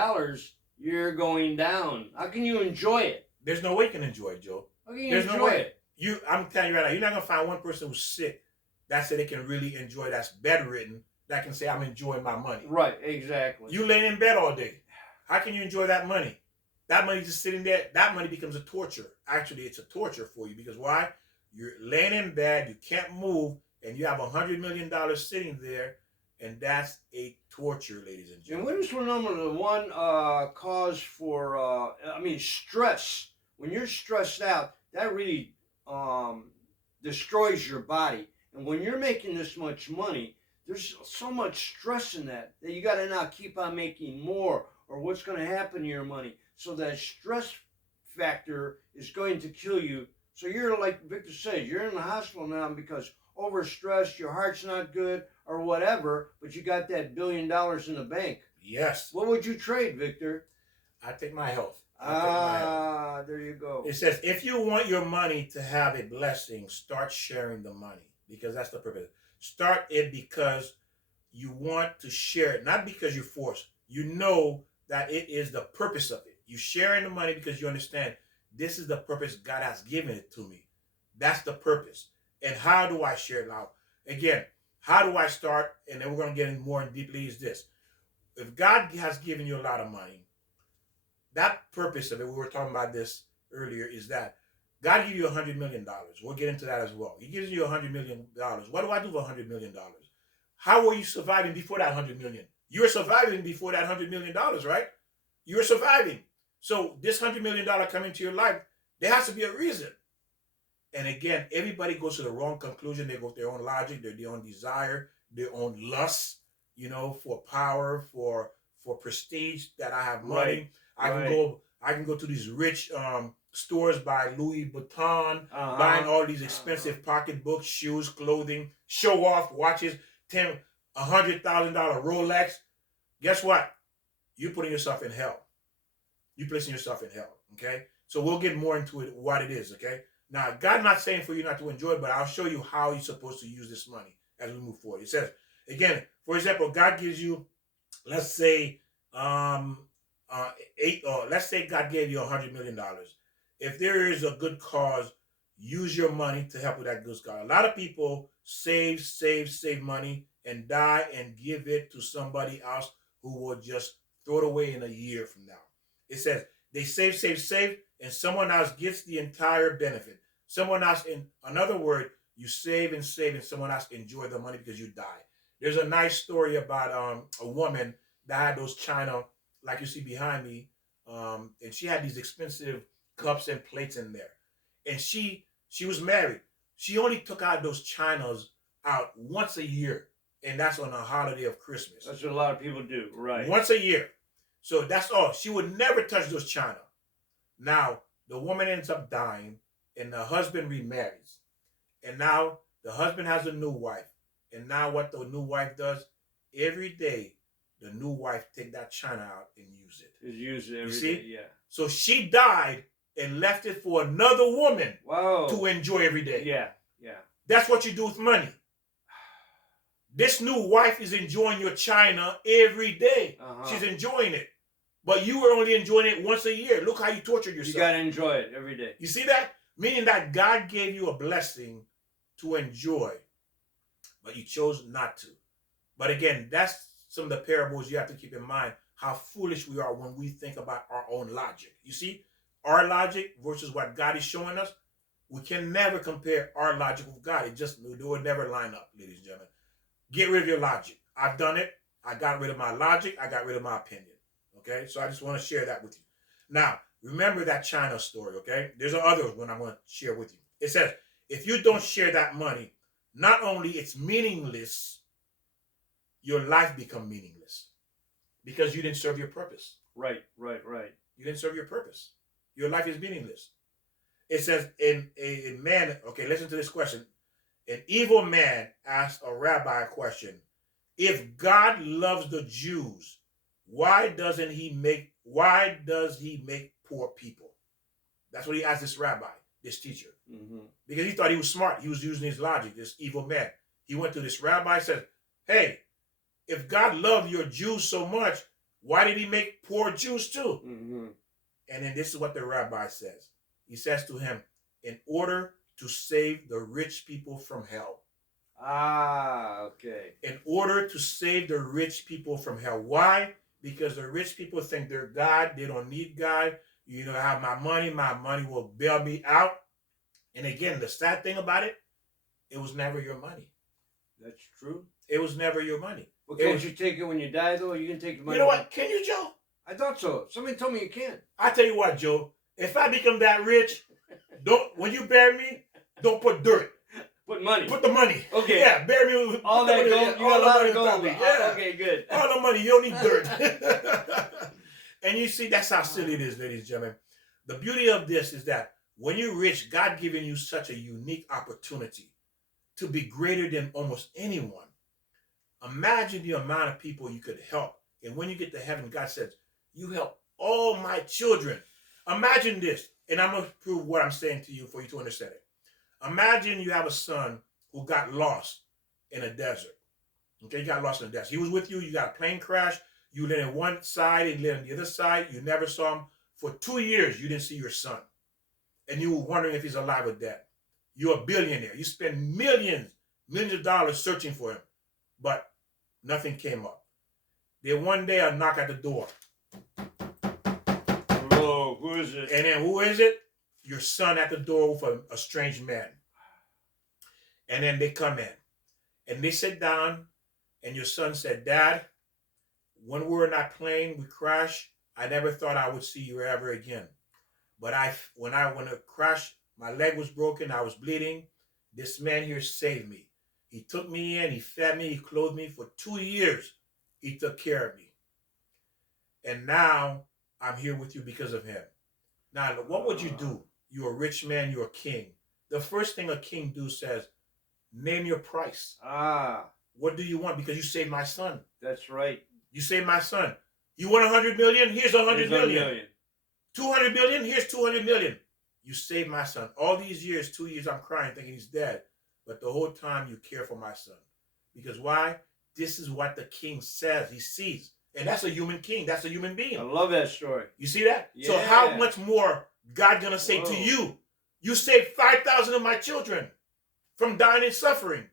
you're going down. How can you enjoy it? There's no way you can enjoy it, Joe. How can you There's enjoy no way. it? I'm telling you right now, you're not gonna find one person who's sick that said they can really enjoy, that's bedridden, that can say I'm enjoying my money. Right, exactly. You laying in bed all day. How can you enjoy that money? That money just sitting there. That money becomes a torture. Actually, it's a torture for you, because why? You're laying in bed, you can't move, and you have $100 million sitting there, and that's a torture, ladies and And gentlemen. what is the one cause for, stress? When you're stressed out, that really destroys your body. And when you're making this much money, there's so much stress in that you got to now keep on making more, or what's going to happen to your money. So that stress factor is going to kill you. So you're, like Victor says, you're in the hospital now because overstressed, your heart's not good, or whatever, but you got that $1 billion in the bank. Yes. What would you trade, Victor? I take my health. There you go. It says, if you want your money to have a blessing, start sharing the money, because that's the purpose. Start it because you want to share it, not because you're forced. You know that it is the purpose of it. You're sharing the money because you understand this is the purpose God has given it to me. That's the purpose. And how do I share it now? Again, how do I start? And then we're going to get in more deeply is this. If God has given you a lot of money, that purpose of it, we were talking about this earlier, is that God give you $100 million. We'll get into that as well. He gives you $100 million. What do I do with $100 million? How were you surviving before that $100 million? You were surviving before that $100 million, right? You were surviving. So this $100 million coming into your life, there has to be a reason. And again, everybody goes to the wrong conclusion. They go with their own logic, their own desire, their own lust, for power, for prestige, that I have money. Right. I can go to these rich stores, buy Louis Vuitton, buying all these expensive pocketbooks, shoes, clothing, show off watches, $100,000 Rolex. Guess what? You're putting yourself in hell. You're placing yourself in hell. Okay. So we'll get more into it, what it is. Okay. Now, God's not saying for you not to enjoy it, but I'll show you how you're supposed to use this money as we move forward. It says, again, for example, God gives you, let's say, let's say God gave you $100 million. If there is a good cause, use your money to help with that good cause. A lot of people save money and die and give it to somebody else who will just throw it away in a year from now. It says they save, and someone else gets the entire benefit. Someone else, in another word, you save, and someone else enjoy the money because you die. There's a nice story about a woman that had those china, like you see behind me, and she had these expensive cups and plates in there. And she was married. She only took out those chinas out once a year, and that's on the holiday of Christmas. That's what a lot of people do, right? Once a year. So that's all. She would never touch those china. Now, the woman ends up dying, and the husband remarries. And now the husband has a new wife. And now what the new wife does, every day, the new wife take that china out and use it. Use it every day, yeah. So she died and left it for another woman to enjoy every day. Yeah. That's what you do with money. This new wife is enjoying your china every day. She's enjoying it. But you were only enjoying it once a year. Look how you tortured yourself. You got to enjoy it every day. You see that? Meaning that God gave you a blessing to enjoy, but you chose not to. But again, that's some of the parables, you have to keep in mind how foolish we are when we think about our own logic. You see, our logic versus what God is showing us, we can never compare our logic with God. It will never line up, ladies and gentlemen. Get rid of your logic. I've done it. I got rid of my logic. I got rid of my opinion. Okay, so I just want to share that with you. Now, remember that China story, okay? There's another one I'm going to share with you. It says, if you don't share that money, not only it's meaningless, your life become meaningless because you didn't serve your purpose. Right. You didn't serve your purpose. Your life is meaningless. It says, in a man, okay, listen to this question. An evil man asked a rabbi a question. If God loves the Jews, why does he make poor people? That's what he asked this rabbi, this teacher. Because he thought he was smart. He was using his logic, this evil man. He went to this rabbi and said, hey, if God loved your Jews so much, why did he make poor Jews too? And then this is what the rabbi says. He says to him, in order to save the rich people from hell. Okay. In order to save the rich people from hell. Why? Because the rich people think they're God. They don't need God. You know, I have my money will bail me out. And again, the sad thing about it, it was never your money. That's true. It was never your money. Well, can't you take it when you die, though? You can take the money. You know what? Can you, Joe? I thought so. Somebody told me you can't. I tell you what, Joe. If I become that rich, when you bury me, don't put dirt. Put money. Put the money. Okay. Yeah, bury me with all that gold. You got a lot of gold. Yeah. Okay, good. All the money. You don't need dirt. And you see, that's how silly it is, ladies and gentlemen. The beauty of this is that when you're rich, God giving you such a unique opportunity to be greater than almost anyone. Imagine the amount of people you could help. And when you get to heaven, God says, you help all my children. Imagine this. And I'm going to prove what I'm saying to you for you to understand it. Imagine you have a son who got lost in a desert. Okay, he got lost in a desert. He was with you. You got a plane crash. You lived on one side and lived on the other side. You never saw him. For 2 years, you didn't see your son. And you were wondering if he's alive or dead. You're a billionaire. You spend millions of dollars searching for him. But nothing came up. Then one day, I knock at the door. Hello, who is it? And then who is it? Your son at the door with a strange man. And then they come in. And they sit down. And your son said, Dad, when we were in that plane, we crashed. I never thought I would see you ever again. But when it crashed, my leg was broken. I was bleeding. This man here saved me. He took me in. He fed me. He clothed me. For 2 years, he took care of me. And now I'm here with you because of him. Now, what would you do? You're a rich man. You're a king. The first thing a king do says, name your price. What do you want? Because you saved my son. That's right. You saved my son. You want 100 million? Here's 100 million. 200 million? Here's 200 million. You saved my son. All these years, 2 years, I'm crying thinking he's dead. But the whole time you care for my son. Because why? This is what the king says. He sees. And that's a human king. That's a human being. I love that story. You see that? Yeah. So how much more God going to say to you? You saved 5,000 of my children from dying and suffering.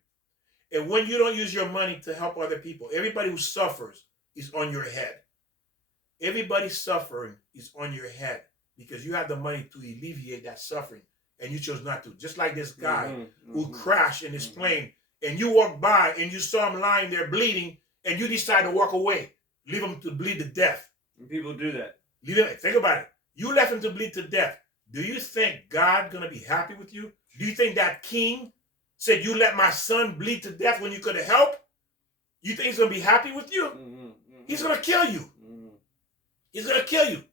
And when you don't use your money to help other people, everybody who suffers is on your head. Everybody suffering is on your head because you have the money to alleviate that suffering and you chose not to. Just like this guy who crashed in his plane and you walked by and you saw him lying there bleeding and you decide to walk away, leave him to bleed to death. And people do that. Think about it. You left him to bleed to death. Do you think God's going to be happy with you? Do you think that king said, you let my son bleed to death when you could have helped? You think he's going to be happy with you? He's going to kill you. He's going to kill you.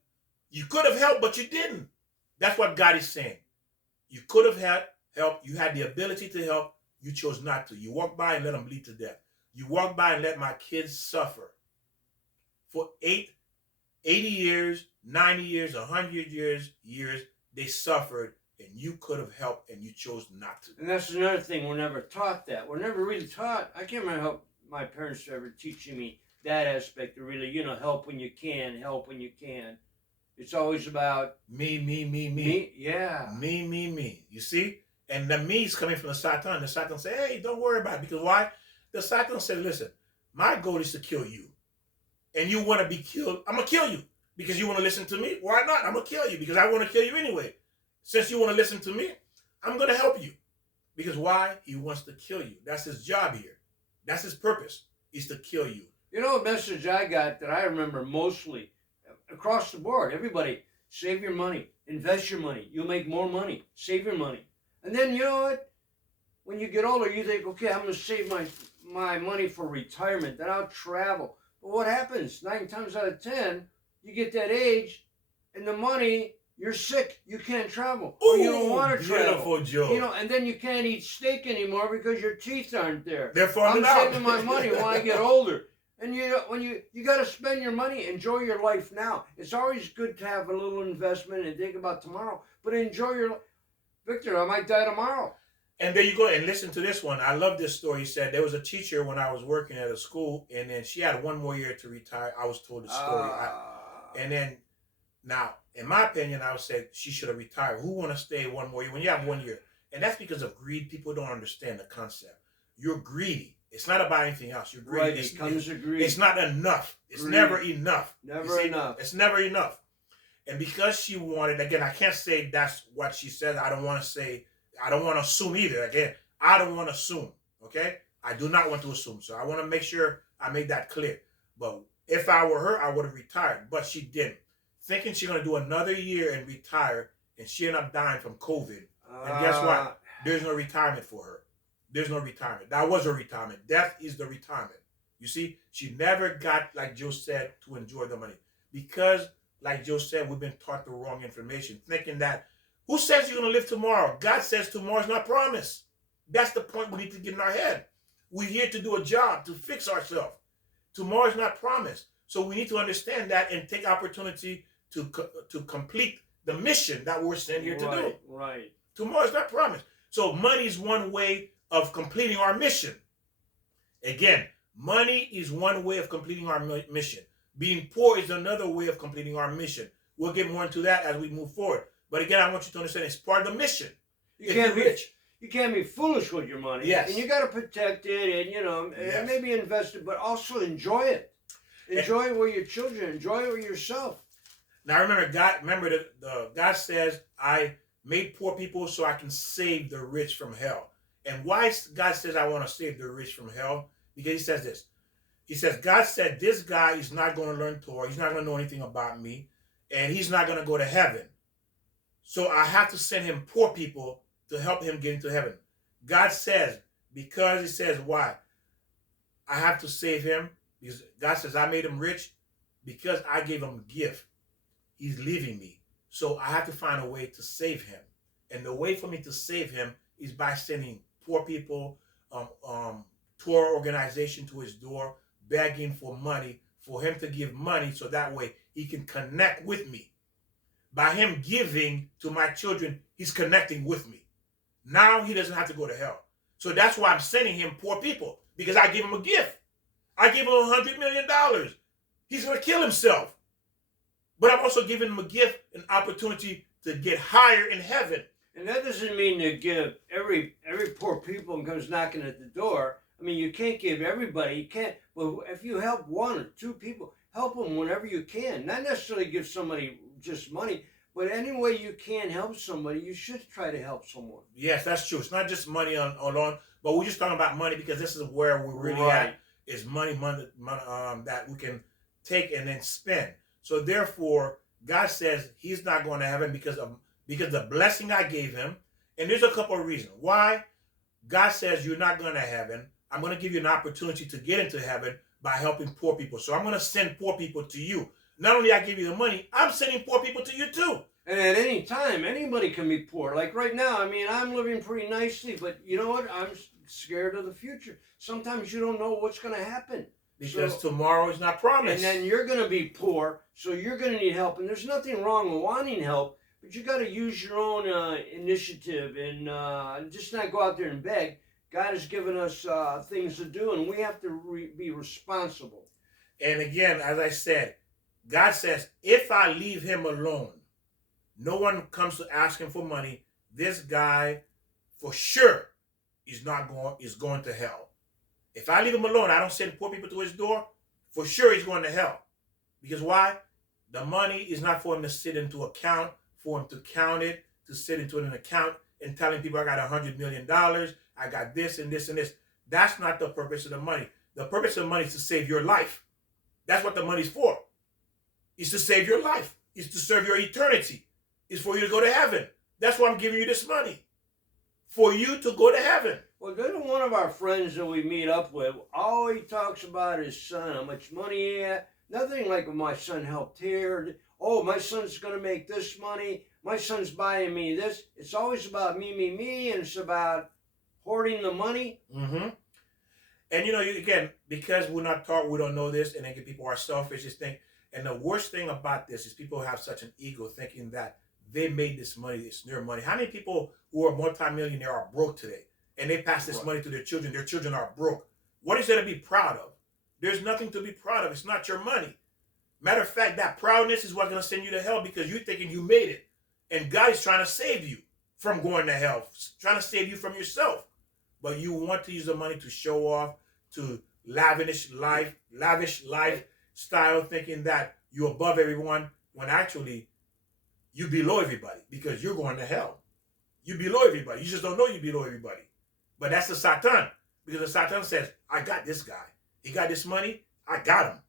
You could have helped, but you didn't. That's what God is saying. You could have had help. You had the ability to help. You chose not to. You walked by and let them bleed to death. You walked by and let my kids suffer. For 80 years, 90 years, 100 years, they suffered, and you could have helped, and you chose not to. And that's another thing. We're never taught that. We're never really taught. I can't remember how my parents ever teaching me that aspect of really, help when you can, help when you can. It's always about me. Yeah. Me. You see? And the me is coming from the Satan. The Satan say, hey, don't worry about it. Because why? The Satan said, listen, my goal is to kill you. and you want to be killed, I'm going to kill you because you want to listen to me. Why not? I'm going to kill you because I want to kill you anyway. Since you want to listen to me, I'm going to help you. Because why? He wants to kill you. That's his job here. That's his purpose, is to kill you. You know, a message I got that I remember mostly across the board, everybody, save your money, invest your money, you'll make more money, save your money. And then, you know what? When you get older, you think, okay, I'm going to save my money for retirement, then I'll travel. But what happens? 9 times out of 10, you get that age, and the money, you're sick, you can't travel, or you don't want to travel. Beautiful, Joe. You know, and then you can't eat steak anymore because your teeth aren't there. They're falling out. I'm saving my money when I get older. And you got to spend your money, enjoy your life now. It's always good to have a little investment and think about tomorrow, but enjoy your life. Victor, I might die tomorrow. And there you go. And listen to this one. I love this story. He said there was a teacher when I was working at a school, and then she had 1 more year to retire. I was told the story. And then, now, in my opinion, I would say she should have retired. Who want to stay 1 more year when you have 1 year? And that's because of greed. People don't understand the concept. You're greedy. It's not about anything else. You're greedy. Right, it comes to greed. It's not enough. It's Greed. never enough. Never enough. It's never enough. And because she wanted, again, I can't say that's what she said. I don't want to assume either. Again, I don't want to assume. Okay? I do not want to assume. So I want to make sure I made that clear. But if I were her, I would have retired. But she didn't. Thinking she's going to do another year and retire, and she ended up dying from COVID. And guess what? There's no retirement for her. There's no retirement. That was her retirement. Death is the retirement. You see, she never got, like Joe said, to enjoy the money. Because, like Joe said, we've been taught the wrong information, thinking that, who says you're going to live tomorrow? God says tomorrow's not promised. That's the point we need to get in our head. We're here to do a job, to fix ourselves. Tomorrow's not promised. So we need to understand that and take opportunity to complete the mission that we're sent here to do. Right. Tomorrow's not promised. So money is one way of completing our mission. Again, money is one way of completing our mission. Being poor is another way of completing our mission. We'll get more into that as we move forward. But again, I want you to understand it's part of the mission. You can't be foolish with your money. Yes. And you got to protect it and, Yes. and maybe invest it, but also enjoy it. Enjoy it with your children. Enjoy it with yourself. Now remember, God says, I made poor people so I can save the rich from hell. And why God says I want to save the rich from hell? Because he says this. He says, God said this guy is not going to learn Torah. He's not going to know anything about me. And he's not going to go to heaven. So I have to send him poor people to help him get into heaven. God says, because he says, why? I have to save him. Because God says I made him rich because I gave him a gift. He's leaving me. So I have to find a way to save him. And the way for me to save him is by sending poor people, Torah organization to his door, begging for money, for him to give money so that way he can connect with me. By him giving to my children, he's connecting with me. Now he doesn't have to go to hell. So that's why I'm sending him poor people, because I give him a gift. I give him $100 million. He's going to kill himself. But I'm also giving him a gift, an opportunity to get higher in heaven. And that doesn't mean to give every poor people who comes knocking at the door. I mean, you can't give everybody. You can't. Well, if you help 1 or 2 people, help them whenever you can. Not necessarily give somebody just money, but any way you can help somebody, you should try to help someone. Yes, that's true. It's not just money alone, but we're just talking about money because this is where we're really at. Is money that we can take and then spend. So therefore, God says he's not going to heaven because the blessing I gave him. And there's a couple of reasons. Why? God says you're not going to heaven. I'm going to give you an opportunity to get into heaven by helping poor people. So I'm going to send poor people to you. Not only I give you the money, I'm sending poor people to you too. And at any time, anybody can be poor. Like right now, I mean, I'm living pretty nicely, but you know what? I'm scared of the future. Sometimes you don't know what's going to happen. Because tomorrow is not promised. And then you're going to be poor, so you're going to need help. And there's nothing wrong with wanting help, but you got to use your own initiative and just not go out there and beg. God has given us things to do, and we have to be responsible. And again, as I said, God says, if I leave him alone, no one comes to ask him for money, this guy for sure is going to hell. If I leave him alone, I don't send poor people to his door, for sure he's going to hell. Because why? The money is not for him to sit into account, for him to count it, to sit into an account and telling people I got $100 million, I got this and this and this. That's not the purpose of the money. The purpose of the money is to save your life. That's what the money's for. It's to save your life. It's to serve your eternity. It's for you to go to heaven. That's why I'm giving you this money. For you to go to heaven. Well, there's one of our friends that we meet up with. All he talks about is son, how much money he had. Nothing like my son helped here. Oh, my son's going to make this money. My son's buying me this. It's always about me, and it's about hoarding the money. Mm-hmm. And again, because we're not taught, we don't know this, and then people are selfish. This thing, and the worst thing about this is people have such an ego, thinking that they made this money, it's their money. How many people who are multimillionaire are broke today, and they pass this money to their children? Their children are broke. What is there to be proud of? There's nothing to be proud of. It's not your money. Matter of fact, that proudness is what's going to send you to hell, because you're thinking you made it, and God is trying to save you from going to hell, trying to save you from yourself. But you want to use the money to show off, to lavish lifestyle, thinking that you're above everyone, when actually you below everybody, because you're going to hell. You below everybody. You just don't know you below everybody. But that's the Satan, because the Satan says, I got this guy. He got this money. I got him.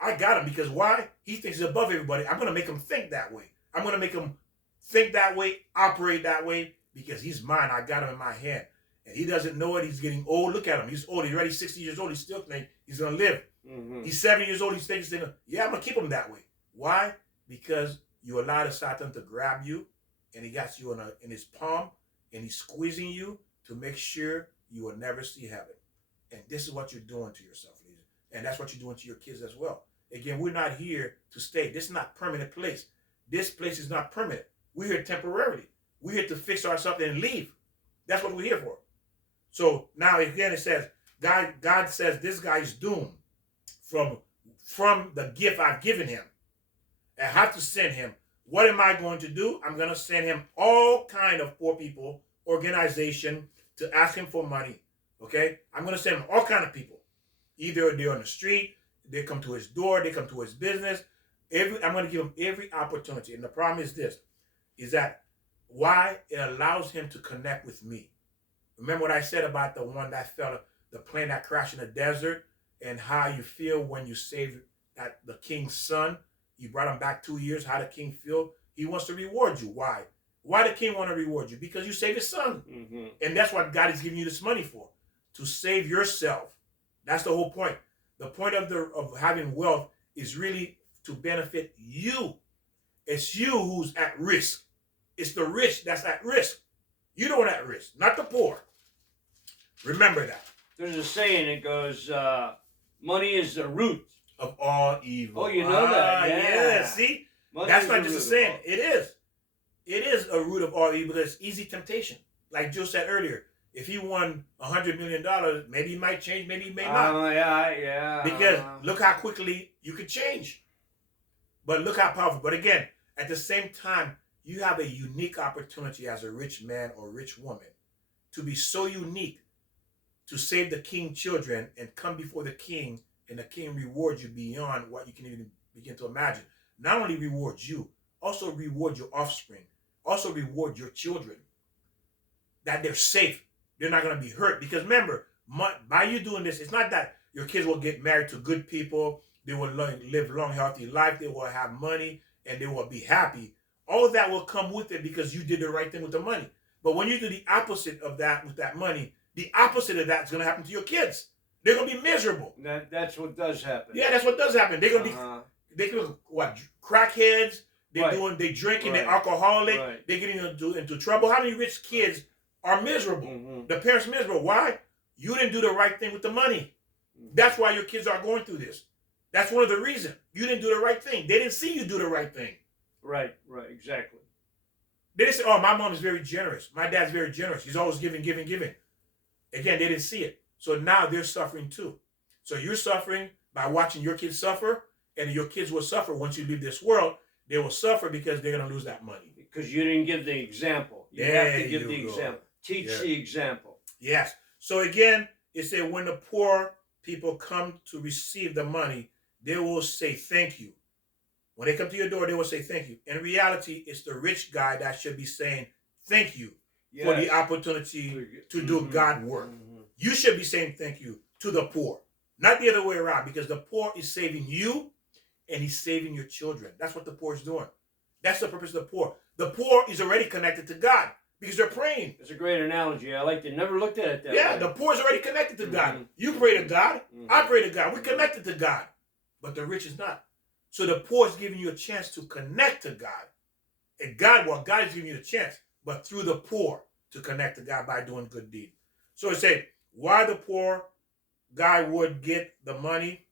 I got him because why? He thinks he's above everybody. I'm going to make him think that way. I'm going to make him think that way, operate that way, because he's mine. I got him in my hand. And he doesn't know it. He's getting old. Look at him. He's old. He's already 60 years old. He still thinks he's going to live. Mm-hmm. He's 70 years old. He's thinking, yeah, I'm going to keep him that way. Why? Because you allow the Satan to grab you, and he got you in his palm, and he's squeezing you to make sure you will never see heaven. And this is what you're doing to yourself, ladies. And that's what you're doing to your kids as well. Again, we're not here to stay. This is not a permanent place. This place is not permanent. We're here temporarily. We're here to fix ourselves and leave. That's what we're here for. So now again it says, God says this guy is doomed from the gift I've given him. I have to send him. What am I going to do? I'm going to send him all kind of poor people, organization, to ask him for money. Okay? I'm going to send him all kind of people. Either they're on the street, they come to his door, they come to his business. I'm going to give him every opportunity. And the problem is this, is that why? It allows him to connect with me. Remember what I said about that fella, the plane that crashed in the desert, and how you feel when you save the king's son. You brought him back 2 years. How the king feel? He wants to reward you. Why? Why the king want to reward you? Because you saved his son. Mm-hmm. And that's what God is giving you this money for. To save yourself. That's the whole point. The point of having wealth is really to benefit you. It's you who's at risk. It's the rich that's at risk. You're the one at risk, not the poor. Remember that. There's a saying, it goes, money is the root of all evil. Oh, you know that? Yeah. See? Money that's not just a saying. It is. It is a root of all evil because it's easy temptation. Like Joe said earlier, if he won $100 million, maybe he might change, maybe he may not. Oh, yeah. Because look how quickly you could change. But look how powerful. But again, at the same time, you have a unique opportunity as a rich man or rich woman to be so unique to save the king's children and come before the king, and the king rewards you beyond what you can even begin to imagine. Not only rewards you, also reward your offspring, also reward your children, that they're safe, they're not going to be hurt. Because remember, by you doing this, it's not that your kids will get married to good people, they will live long, healthy life, they will have money, and they will be happy. All of that will come with it because you did the right thing with the money. But when you do the opposite of that with that money, the opposite of that is going to happen to your kids. They're going to be miserable. That's what does happen. Yeah, that's what does happen. They're going to be, they can what, crackheads. They drinking. They're alcoholic. Right. They're getting into trouble. How many rich kids are miserable? Mm-hmm. The parents miserable. Why? You didn't do the right thing with the money. Mm-hmm. That's why your kids are going through this. That's one of the reasons. You didn't do the right thing. They didn't see you do the right thing. Right, exactly. They didn't say, oh, my mom is very generous. My dad's very generous. He's always giving. Again, they didn't see it. So now they're suffering too. So you're suffering by watching your kids suffer, and your kids will suffer once you leave this world. They will suffer because they're going to lose that money. Because you didn't give the example. You have to give the example. Teach the example. Yes. So again, it said when the poor people come to receive the money, they will say thank you. When they come to your door, they will say thank you. In reality, it's the rich guy that should be saying thank you for the Yes. opportunity to do Mhm. God work. Mhm. You should be saying thank you to the poor, not the other way around, because the poor is saving you and he's saving your children. That's what the poor is doing. That's the purpose of the poor. The poor is already connected to God because they're praying. It's a great analogy. I like to never looked at it that Yeah, way. the poor is already connected to God. Mhm. You pray to God. I Mhm. pray to God. We're connected to God. But the rich is not. So the poor is giving you a chance to connect to God. And God is giving you the chance, but through the poor to connect to God by doing good deeds. So it said, why the poor guy would get the money?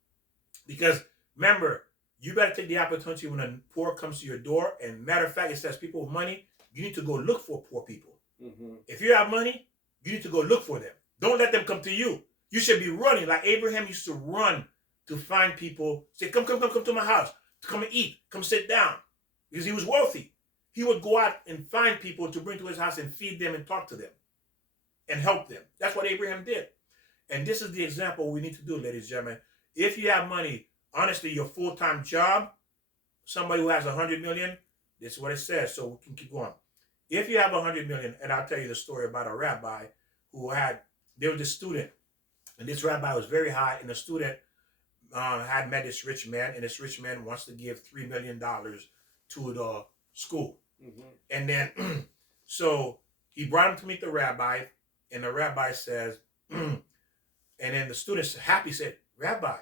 Because remember, you better take the opportunity when a poor comes to your door. And matter of fact, it says people with money, you need to go look for poor people. Mhm. If you have money, you need to go look for them. Don't let them come to you. You should be running like Abraham used to run to find people. Say, come to my house. Come and eat. Come sit down. Because he was wealthy. He would go out and find people to bring to his house and feed them and talk to them and help them. That's what Abraham did. And this is the example we need to do, ladies and gentlemen. If you have money, honestly, your full-time job, somebody who has 100 million, this is what it says, so we can keep going. If you have 100 million, and I'll tell you the story about a rabbi who there was this student, and this rabbi was very high, and the student had met this rich man, and this rich man wants to give $3 million to the school. Mhm. And then, so he brought him to meet the rabbi, and the rabbi says, and then the student's happy, said, Rabbi,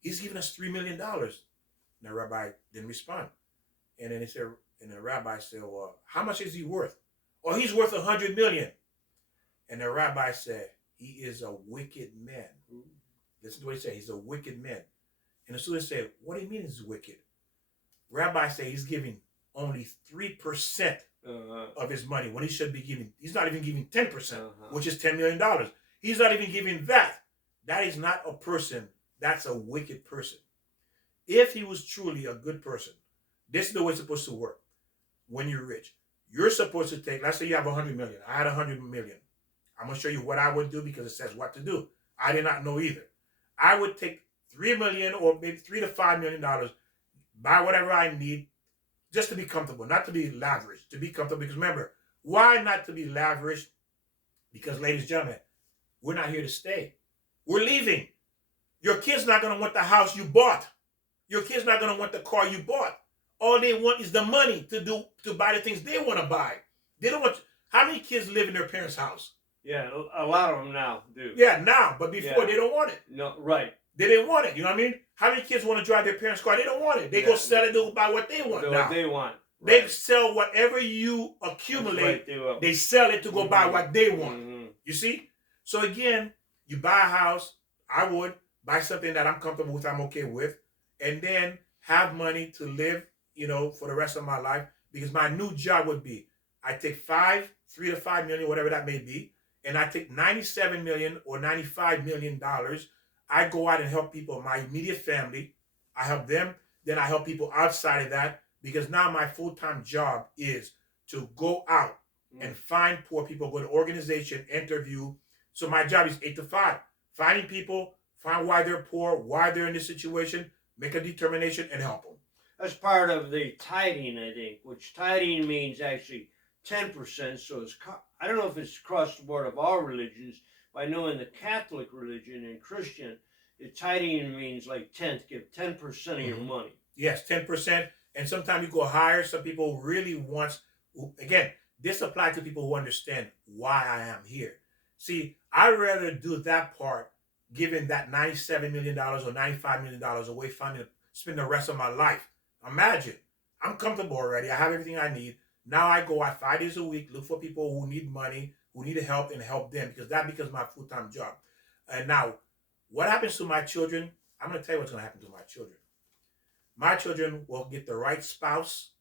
he's giving us $3 million. And the rabbi didn't respond. And then he said, and the rabbi said, well, how much is he worth? Oh, he's worth 100 million. And the rabbi said, he is a wicked man. Listen to what he said. He's a wicked man. And the student said, what do you mean he's wicked? Rabbi said he's giving only 3% of his money when he should be giving, he's not even giving 10%, which is $10 million. He's not even giving that. That is not a person. That's a wicked person. If he was truly a good person, this is the way it's supposed to work. When you're rich, you're supposed to take, let's say you have 100 million. I had 100 million. I'm going to show you what I would do because it says what to do. I did not know either. I would take 3 million or maybe $3 to $5 million, buy whatever I need just to be comfortable, not to be lavish, to be comfortable. Because remember, why not to be lavish? Because, ladies and gentlemen, we're not here to stay. We're leaving. Your kid's not going to want the house you bought. Your kid's not going to want the car you bought. All they want is the money to buy the things they want to buy. They don't want. How many kids live in their parents' house? Yeah, a lot of them now do. Yeah, now, but before they don't want it. No, right. They didn't want it. You know what I mean? How many kids want to drive their parents' car? They don't want it. They go sell it. They'll buy what they want now. What they want. Right. They sell whatever you accumulate. Right, they sell it to go buy what they want. Mm-hmm. You see? So again, you buy a house. I would buy something that I'm comfortable with, I'm okay with, and then have money to live, for the rest of my life. Because my new job would be, I take $3 to $5 million, whatever that may be, and I take $97 million or $95 million. I go out and help people, my immediate family. I help them. Then I help people outside of that, because now my full-time job is to go out and find poor people, go to organization, interview. So my job is 8 to 5. Finding people, find why they're poor, why they're in this situation, make a determination, and help them. That's part of the tithing, I think, which tithing means actually 10%. So I don't know if it's across the board of all religions, but I know in the Catholic religion and Christian, the tithing means like give 10% of your money. Yes, 10%. And sometimes you go higher. Some people really want, again, this applies to people who understand why I am here. See, I'd rather do that part, giving that $97 million or $95 million away, spend the rest of my life. Imagine, I'm comfortable already. I have everything I need. Now I go out 5 days a week, look for people who need money, who need help, and help them, because that becomes my full-time job. And now, what happens to my children? I'm going to tell you what's going to happen to my children. My children will get the right spouse.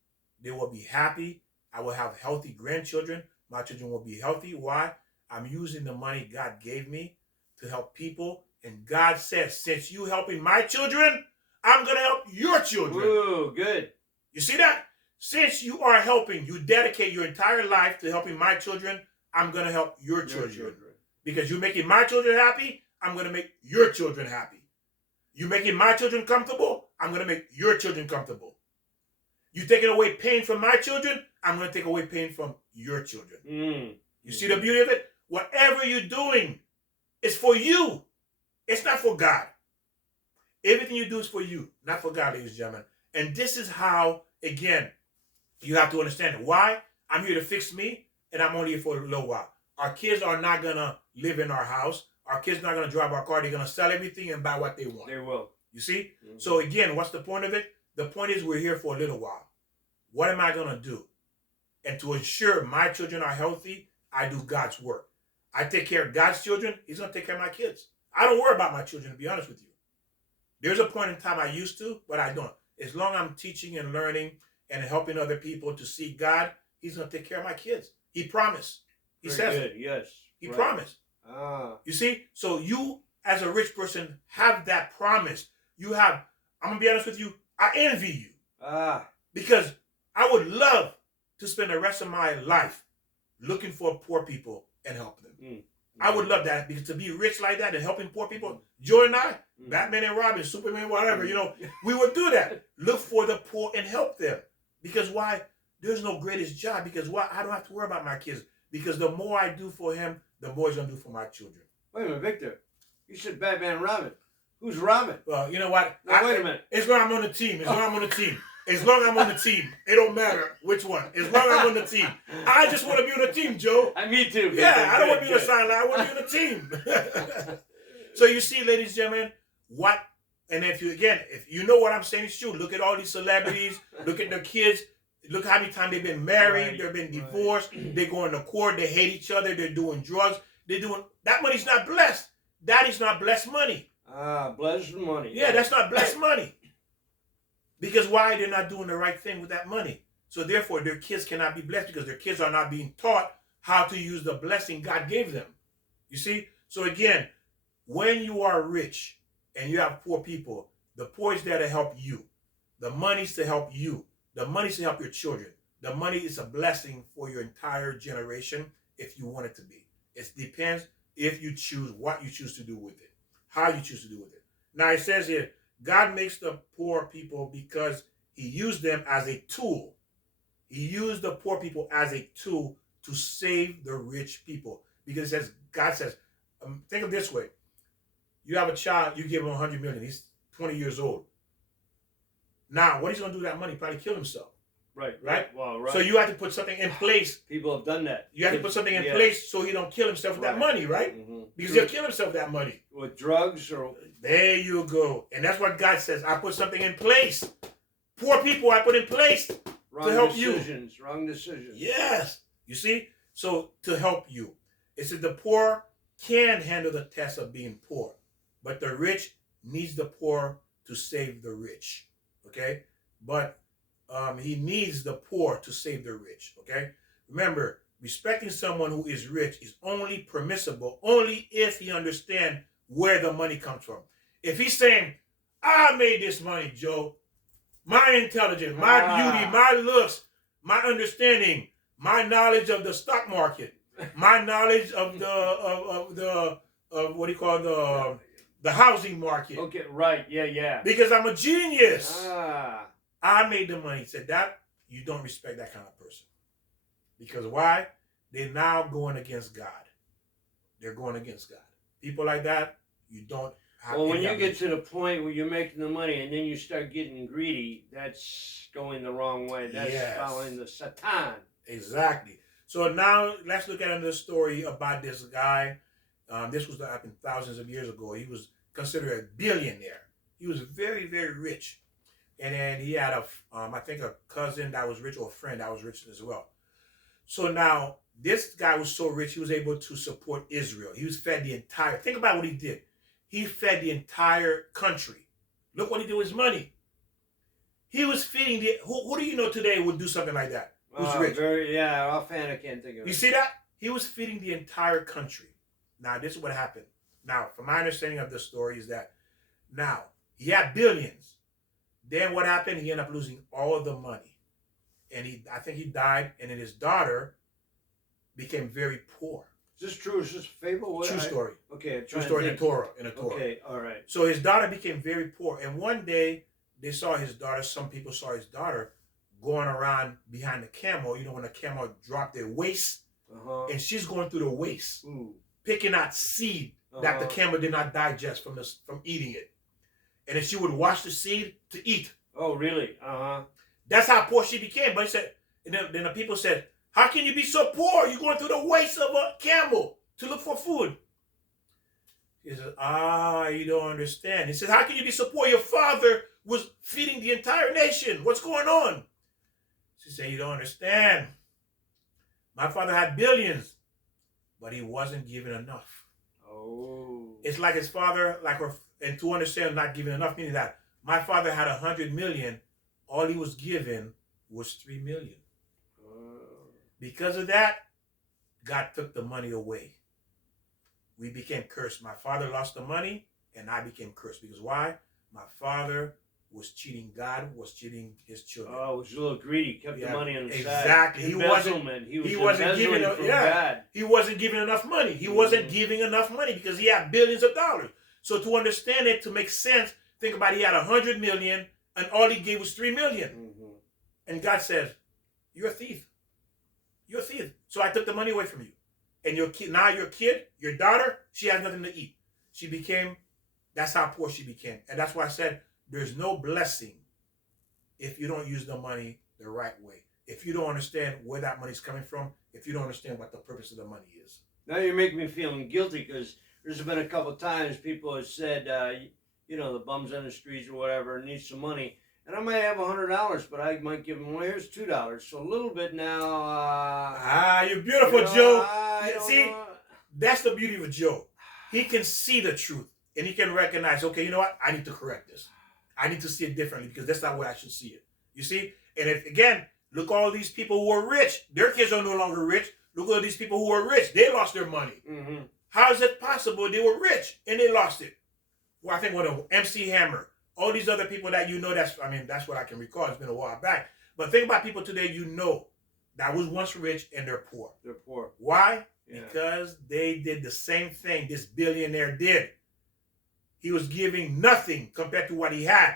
They will be happy. I will have healthy grandchildren. My children will be healthy. Why? I'm using the money God gave me to help people. And God says, since you helping my children, I'm going to help your children. Ooh, good. You see that? Since you are helping, you dedicate your entire life to helping my children, I'm going to help your children. Because you're making my children happy, I'm going to make your children happy. You making my children comfortable, I'm going to make your children comfortable. You taking away pain from my children, I'm going to take away pain from your children. You see the beauty of it? Whatever you're doing is for you. It's not for God. Everything you do is for you, not for God, ladies and gentlemen. And this is how, again, you have to understand it. Why? I'm here to fix me, and I'm only here for a little while. Our kids are not going to live in our house. Our kids are not going to drive our car. They're going to sell everything and buy what they want. They will. You see? So again, what's the point of it? The point is we're here for a little while. What am I going to do? And to ensure my children are healthy, I do God's work. I take care of God's children. He's going to take care of my kids. I don't worry about my children, to be honest with you. There's a point in time I used to, but I don't. As long as I'm teaching and learning and helping other people to see God, He's going to take care of my kids. He promised. He says it. Yes. He promised. You see? So you, as a rich person, have that promise. You have, I'm going to be honest with you, I envy you. Because I would love to spend the rest of my life looking for poor people and help them. I would love that, because to be rich like that and helping poor people, Joe and I, Batman and Robin, Superman, whatever, we would do that. Look for the poor and help them. Because why? There's no greatest job. Because why? I don't have to worry about my kids. Because the more I do for him, the more he's going to do for my children. Wait a minute, Victor. You said Batman and Robin. Who's Robin? Well, you know what? No, wait a minute. As long as I'm on the team. As long as I'm on the team. As long as I'm on the team. It don't matter which one. As long as I'm on the team. I just want to be on the team, Joe. Me too. Victor. Yeah, I don't want to be on the sideline. I want to be on the team. So you see, ladies and gentlemen, and if you know what I'm saying, it's true. Look at all these celebrities. Look at their kids. Look how many times they've been married. They've been divorced. They go into court. They hate each other. They're doing drugs. That money's not blessed. That is not blessed money. Blessed money. Yeah, that's not blessed money. Because why? They're not doing the right thing with that money. So therefore, their kids cannot be blessed, because their kids are not being taught how to use the blessing God gave them. You see? So again, when you are rich and you have poor people, the poor is there to help you. The money's to help you. The money's to help your children. The money is a blessing for your entire generation if you want it to be. It depends if you choose what you choose to do with it, how you choose to do with it. Now it says here, God makes the poor people because He used them as a tool. He used the poor people as a tool to save the rich people. Because it says, God says, think of it this way. You have a child, you give him $100 million. He's 20 years old. Now, what he's going to do with that money? Probably kill himself. Right. Well, right. So you have to put something in place. People have done that. You have to put something in place so he don't kill himself with that money, right? Because he'll kill himself with that money. With drugs or... There you go. And that's what God says. I put something in place. Poor people I put in place to help you. Wrong decisions. Yes. You see? So to help you. It says the poor can handle the test of being poor. But the rich needs the poor to save the rich. Okay? But he needs the poor to save the rich. Okay? Remember, respecting someone who is rich is only permissible only if he understands where the money comes from. If he's saying, I made this money, Joe. My intelligence, my beauty, my looks, my understanding, my knowledge of the stock market, my knowledge of the housing market. Okay, right, yeah. Because I'm a genius. I made the money. He said that you don't respect that kind of person. Because why? They're now going against God. They're going against God. People like that, you don't have. Well, when you get to the point where you're making the money and then you start getting greedy, that's going the wrong way. That's following the Satan. Exactly. So now let's look at another story about this guy. This was happened thousands of years ago. He was considered a billionaire. He was very, very rich. And then he had I think a cousin that was rich, or a friend that was rich as well. So now this guy was so rich, he was able to support Israel. He was fed think about what he did. He fed the entire country. Look what he did with his money. He was feeding who do you know today would do something like that? Who's rich? Offhand I can't think of it. You see that? He was feeding the entire country. Now, this is what happened. Now, from my understanding of the story is that now he had billions. Then what happened? He ended up losing all of the money. And I think he died, and then his daughter became very poor. this true? Is this a fable? True story. Okay, True story in the Torah. Okay, all right. So his daughter became very poor, and one day they saw his daughter. Some people saw his daughter going around behind the camel. You know, when the camel dropped their waist, and she's going through the waist, picking out seed that the camel did not digest from eating it, and then she would wash the seed to eat. Oh, really? That's how poor she became. But he said, and then the people said, "How can you be so poor? You're going through the waist of a camel to look for food." He said, you don't understand. He said, "How can you be so poor? Your father was feeding the entire nation. What's going on?" She said, "You don't understand. My father had billions, but he wasn't given enough." Oh. It's like his father, and to understand not giving enough, meaning that my father had 100 million. All he was given was 3 million. Because of that, God took the money away. We became cursed. My father lost the money, and I became cursed. Because why? My father was cheating God, was cheating his children. Oh, was a little greedy. Kept the money on the side. Exactly. He wasn't giving God. He wasn't giving enough money. He wasn't giving enough money because he had billions of dollars. So to understand it, to make sense, think about it, he had 100 million, and all he gave was 3 million. And God says, "You're a thief. You're a thief. So I took the money away from you. And your kid, your daughter, she has nothing to eat." That's how poor she became. And that's why I said, there's no blessing if you don't use the money the right way. If you don't understand where that money's coming from, if you don't understand what the purpose of the money is. Now you're making me feeling guilty because there's been a couple of times people have said, the bums on the streets or whatever need some money. And I might have $100, but I might give them, well, here's $2. So a little bit now. You're beautiful, Joe. See, that's the beauty of Joe. He can see the truth. And he can recognize, okay, you know what? I need to correct this. I need to see it differently because that's not where I should see it. You see? And look at all these people who are rich. Their kids are no longer rich. Look at all these people who are rich. They lost their money. How is it possible they were rich and they lost it? Well, I think MC Hammer, all these other people that that's what I can recall. It's been a while back. But think about people today that was once rich and they're poor. They're poor. Why? Yeah. Because they did the same thing this billionaire did. He was giving nothing compared to what he had.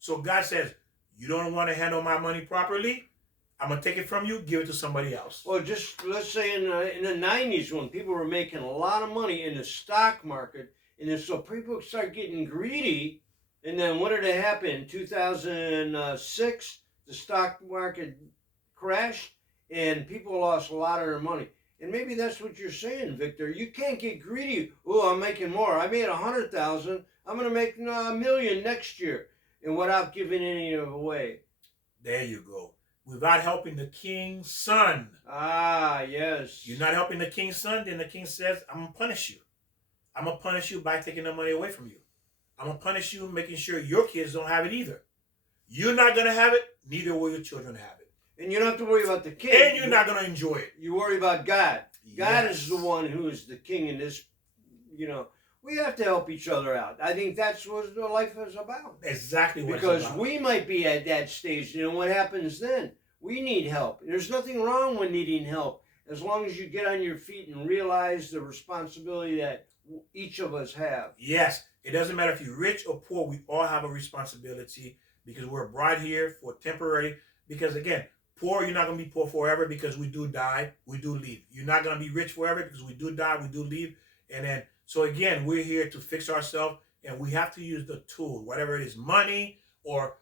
So God says, "You don't want to handle my money properly? I'm going to take it from you, give it to somebody else." Well, just let's say in the 90s when people were making a lot of money in the stock market, and then so people start getting greedy, and then what did it happen? In 2006, the stock market crashed, and people lost a lot of their money. And maybe that's what you're saying, Victor. You can't get greedy. Oh, I'm making more. I made 100,000. I'm going to make $1 million next year, and without giving any of it away. There you go. Without helping the king's son. Yes. You're not helping the king's son, then the king says, "I'm going to punish you. I'm going to punish you by taking the money away from you. I'm going to punish you making sure your kids don't have it either. You're not going to have it, neither will your children have it. And you don't have to worry about the king. And you're not going to enjoy it. You worry about God. God is the one who is the king in this, We have to help each other out. I think that's what life is about. Exactly what because it's about. We might be at that stage. What happens then? We need help. There's nothing wrong with needing help as long as you get on your feet and realize the responsibility that each of us have. Yes. It doesn't matter if you're rich or poor. We all have a responsibility because we're brought here for temporary. Because again, poor, you're not going to be poor forever because we do die, we do leave. You're not going to be rich forever because we do die, we do leave. And then, so again, we're here to fix ourselves and we have to use the tool, whatever it is, money or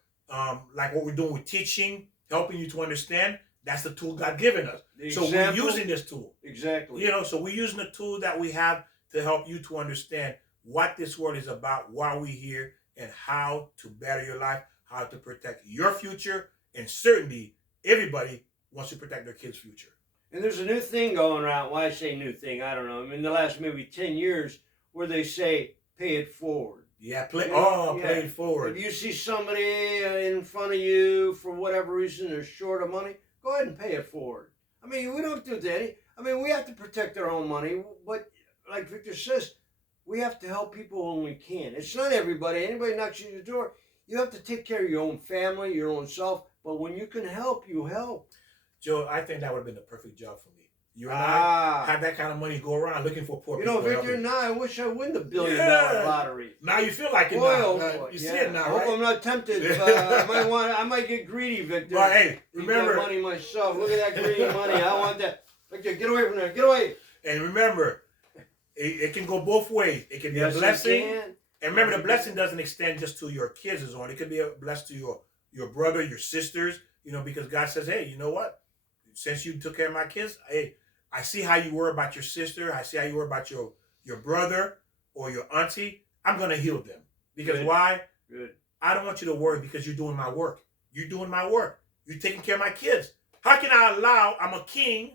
like what we're doing with teaching, helping you to understand. That's the tool God given us. So we're using this tool. Exactly. So we're using the tool that we have to help you to understand what this world is about, why we're here, and how to better your life, how to protect your future, and certainly everybody wants to protect their kids' future. And there's a new thing going around. Why I say new thing, I don't know. The last maybe 10 years where they say pay it forward. Yeah, play it forward. If you see somebody in front of you for whatever reason they're short of money, go ahead and pay it forward. We don't do that. We have to protect our own money, but like Victor says, we have to help people when we can. It's not everybody. Anybody knocks you on the door, you have to take care of your own family, your own self. But when you can help, you help. Joe, I think that would have been the perfect job for me. You and I have that kind of money go around looking for poor You people. know, Victor, now I wish I win the $1 billion lottery. Now you feel like it Boy, now. oh boy. You see it now, I hope right? I'm not tempted. I might get greedy, Victor. But hey, Need remember, that money myself. Look at that greedy money. I want that. Victor, get away from there. Get away. and remember, it can go both ways. It can be a blessing. And remember, the blessing doesn't extend just to your kids as well. It could be a blessing to your brother, your sisters, because God says, hey, you know what? Since you took care of my kids, hey, I see how you were about your sister. I see how you were about your brother or your auntie. I'm going to heal them. Because Good. why? Good. I don't want you to worry because you're doing my work. You're doing my work. You're taking care of my kids. How can I allow, I'm a king,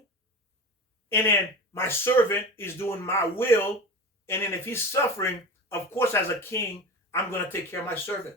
and then my servant is doing my will, and then if he's suffering, of course, as a king, I'm going to take care of my servant.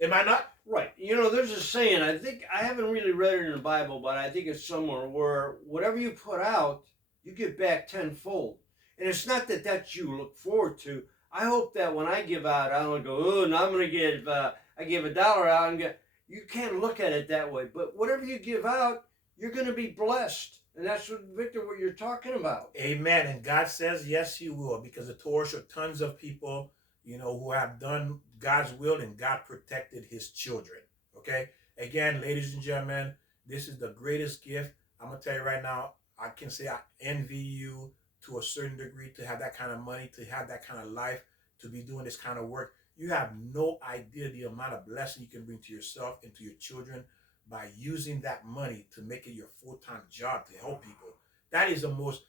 Am I not? Right. There's a saying, I think, I haven't really read it in the Bible, but I think it's somewhere where whatever you put out, you get back tenfold. And it's not that you look forward to. I hope that when I give out, I don't go, oh, now I'm going to give, I give $1 out and get, you can't look at it that way. But whatever you give out, you're going to be blessed. And that's what, Victor, what you're talking about. Amen. And God says, yes, you will, because the Torah showed tons of people, who have done God's will and God protected his children. Okay? Again, ladies and gentlemen, this is the greatest gift. I'm going to tell you right now, I can say I envy you to a certain degree to have that kind of money, to have that kind of life, to be doing this kind of work. You have no idea the amount of blessing you can bring to yourself and to your children by using that money to make it your full-time job to help people. That is the most,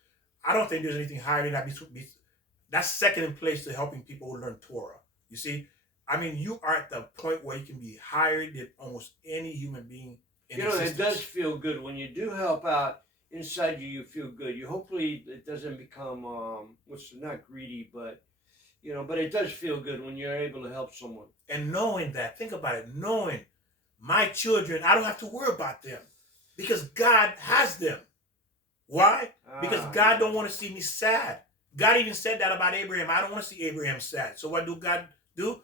I don't think there's anything higher than that. That's second in place to helping people who learn Torah. You see, I mean, you are at the point where you can be higher than almost any human being in existence. It does feel good when you do help out. Inside you feel good. You hopefully it doesn't become not greedy, but but it does feel good when you're able to help someone. And knowing that, think about it, knowing my children, I don't have to worry about them because God has them. Why? Because God don't want to see me sad. God even said that about Abraham. I don't want to see Abraham sad. So what do God do?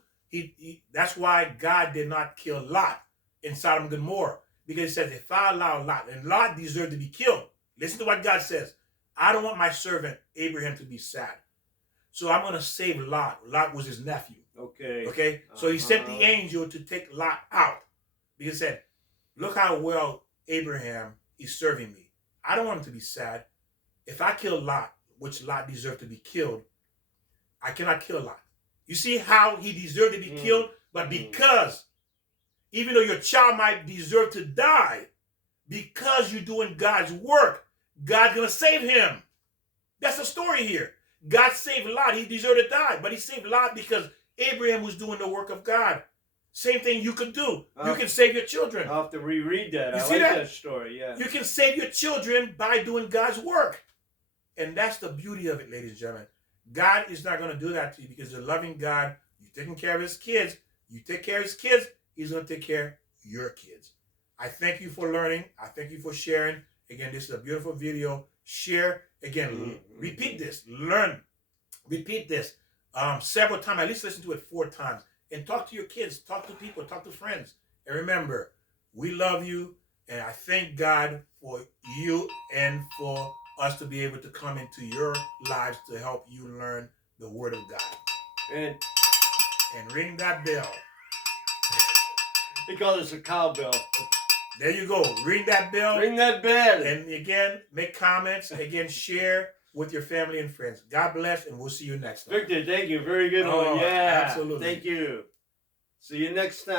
That's why God did not kill Lot in Sodom and Gomorrah. Because he says, if I allow Lot, and Lot deserved to be killed. Listen to what God says. I don't want my servant Abraham to be sad. So I'm going to save Lot. Lot was his nephew. Okay. So he sent the angel to take Lot out. Because he said, look how well Abraham is serving me. I don't want him to be sad. If I kill Lot, which Lot deserved to be killed, I cannot kill Lot. You see how he deserved to be killed? But because, even though your child might deserve to die, because you're doing God's work, God's going to save him. That's the story here. God saved Lot. He deserved to die, but he saved Lot because Abraham was doing the work of God. Same thing you could do. You can save your children. I'll have to reread that. You I see like that? that story, yeah. You can save your children by doing God's work. And that's the beauty of it, ladies and gentlemen. God is not going to do that to you because you're loving God. You're taking care of his kids. You take care of his kids, he's going to take care of your kids. I thank you for learning. I thank you for sharing. Again, this is a beautiful video. Share. Again, repeat this. Learn. Repeat this several times. At least listen to it 4 times. And talk to your kids. Talk to people. Talk to friends. And remember, we love you. And I thank God for you and for us to be able to come into your lives to help you learn the Word of God. And ring that bell. they call this a cowbell. There you go. Ring that bell. Ring that bell. And again, make comments. Again, share with your family and friends. God bless, and we'll see you next time. Victor, thank you. Very good one. Yeah. Absolutely. Thank you. See you next time.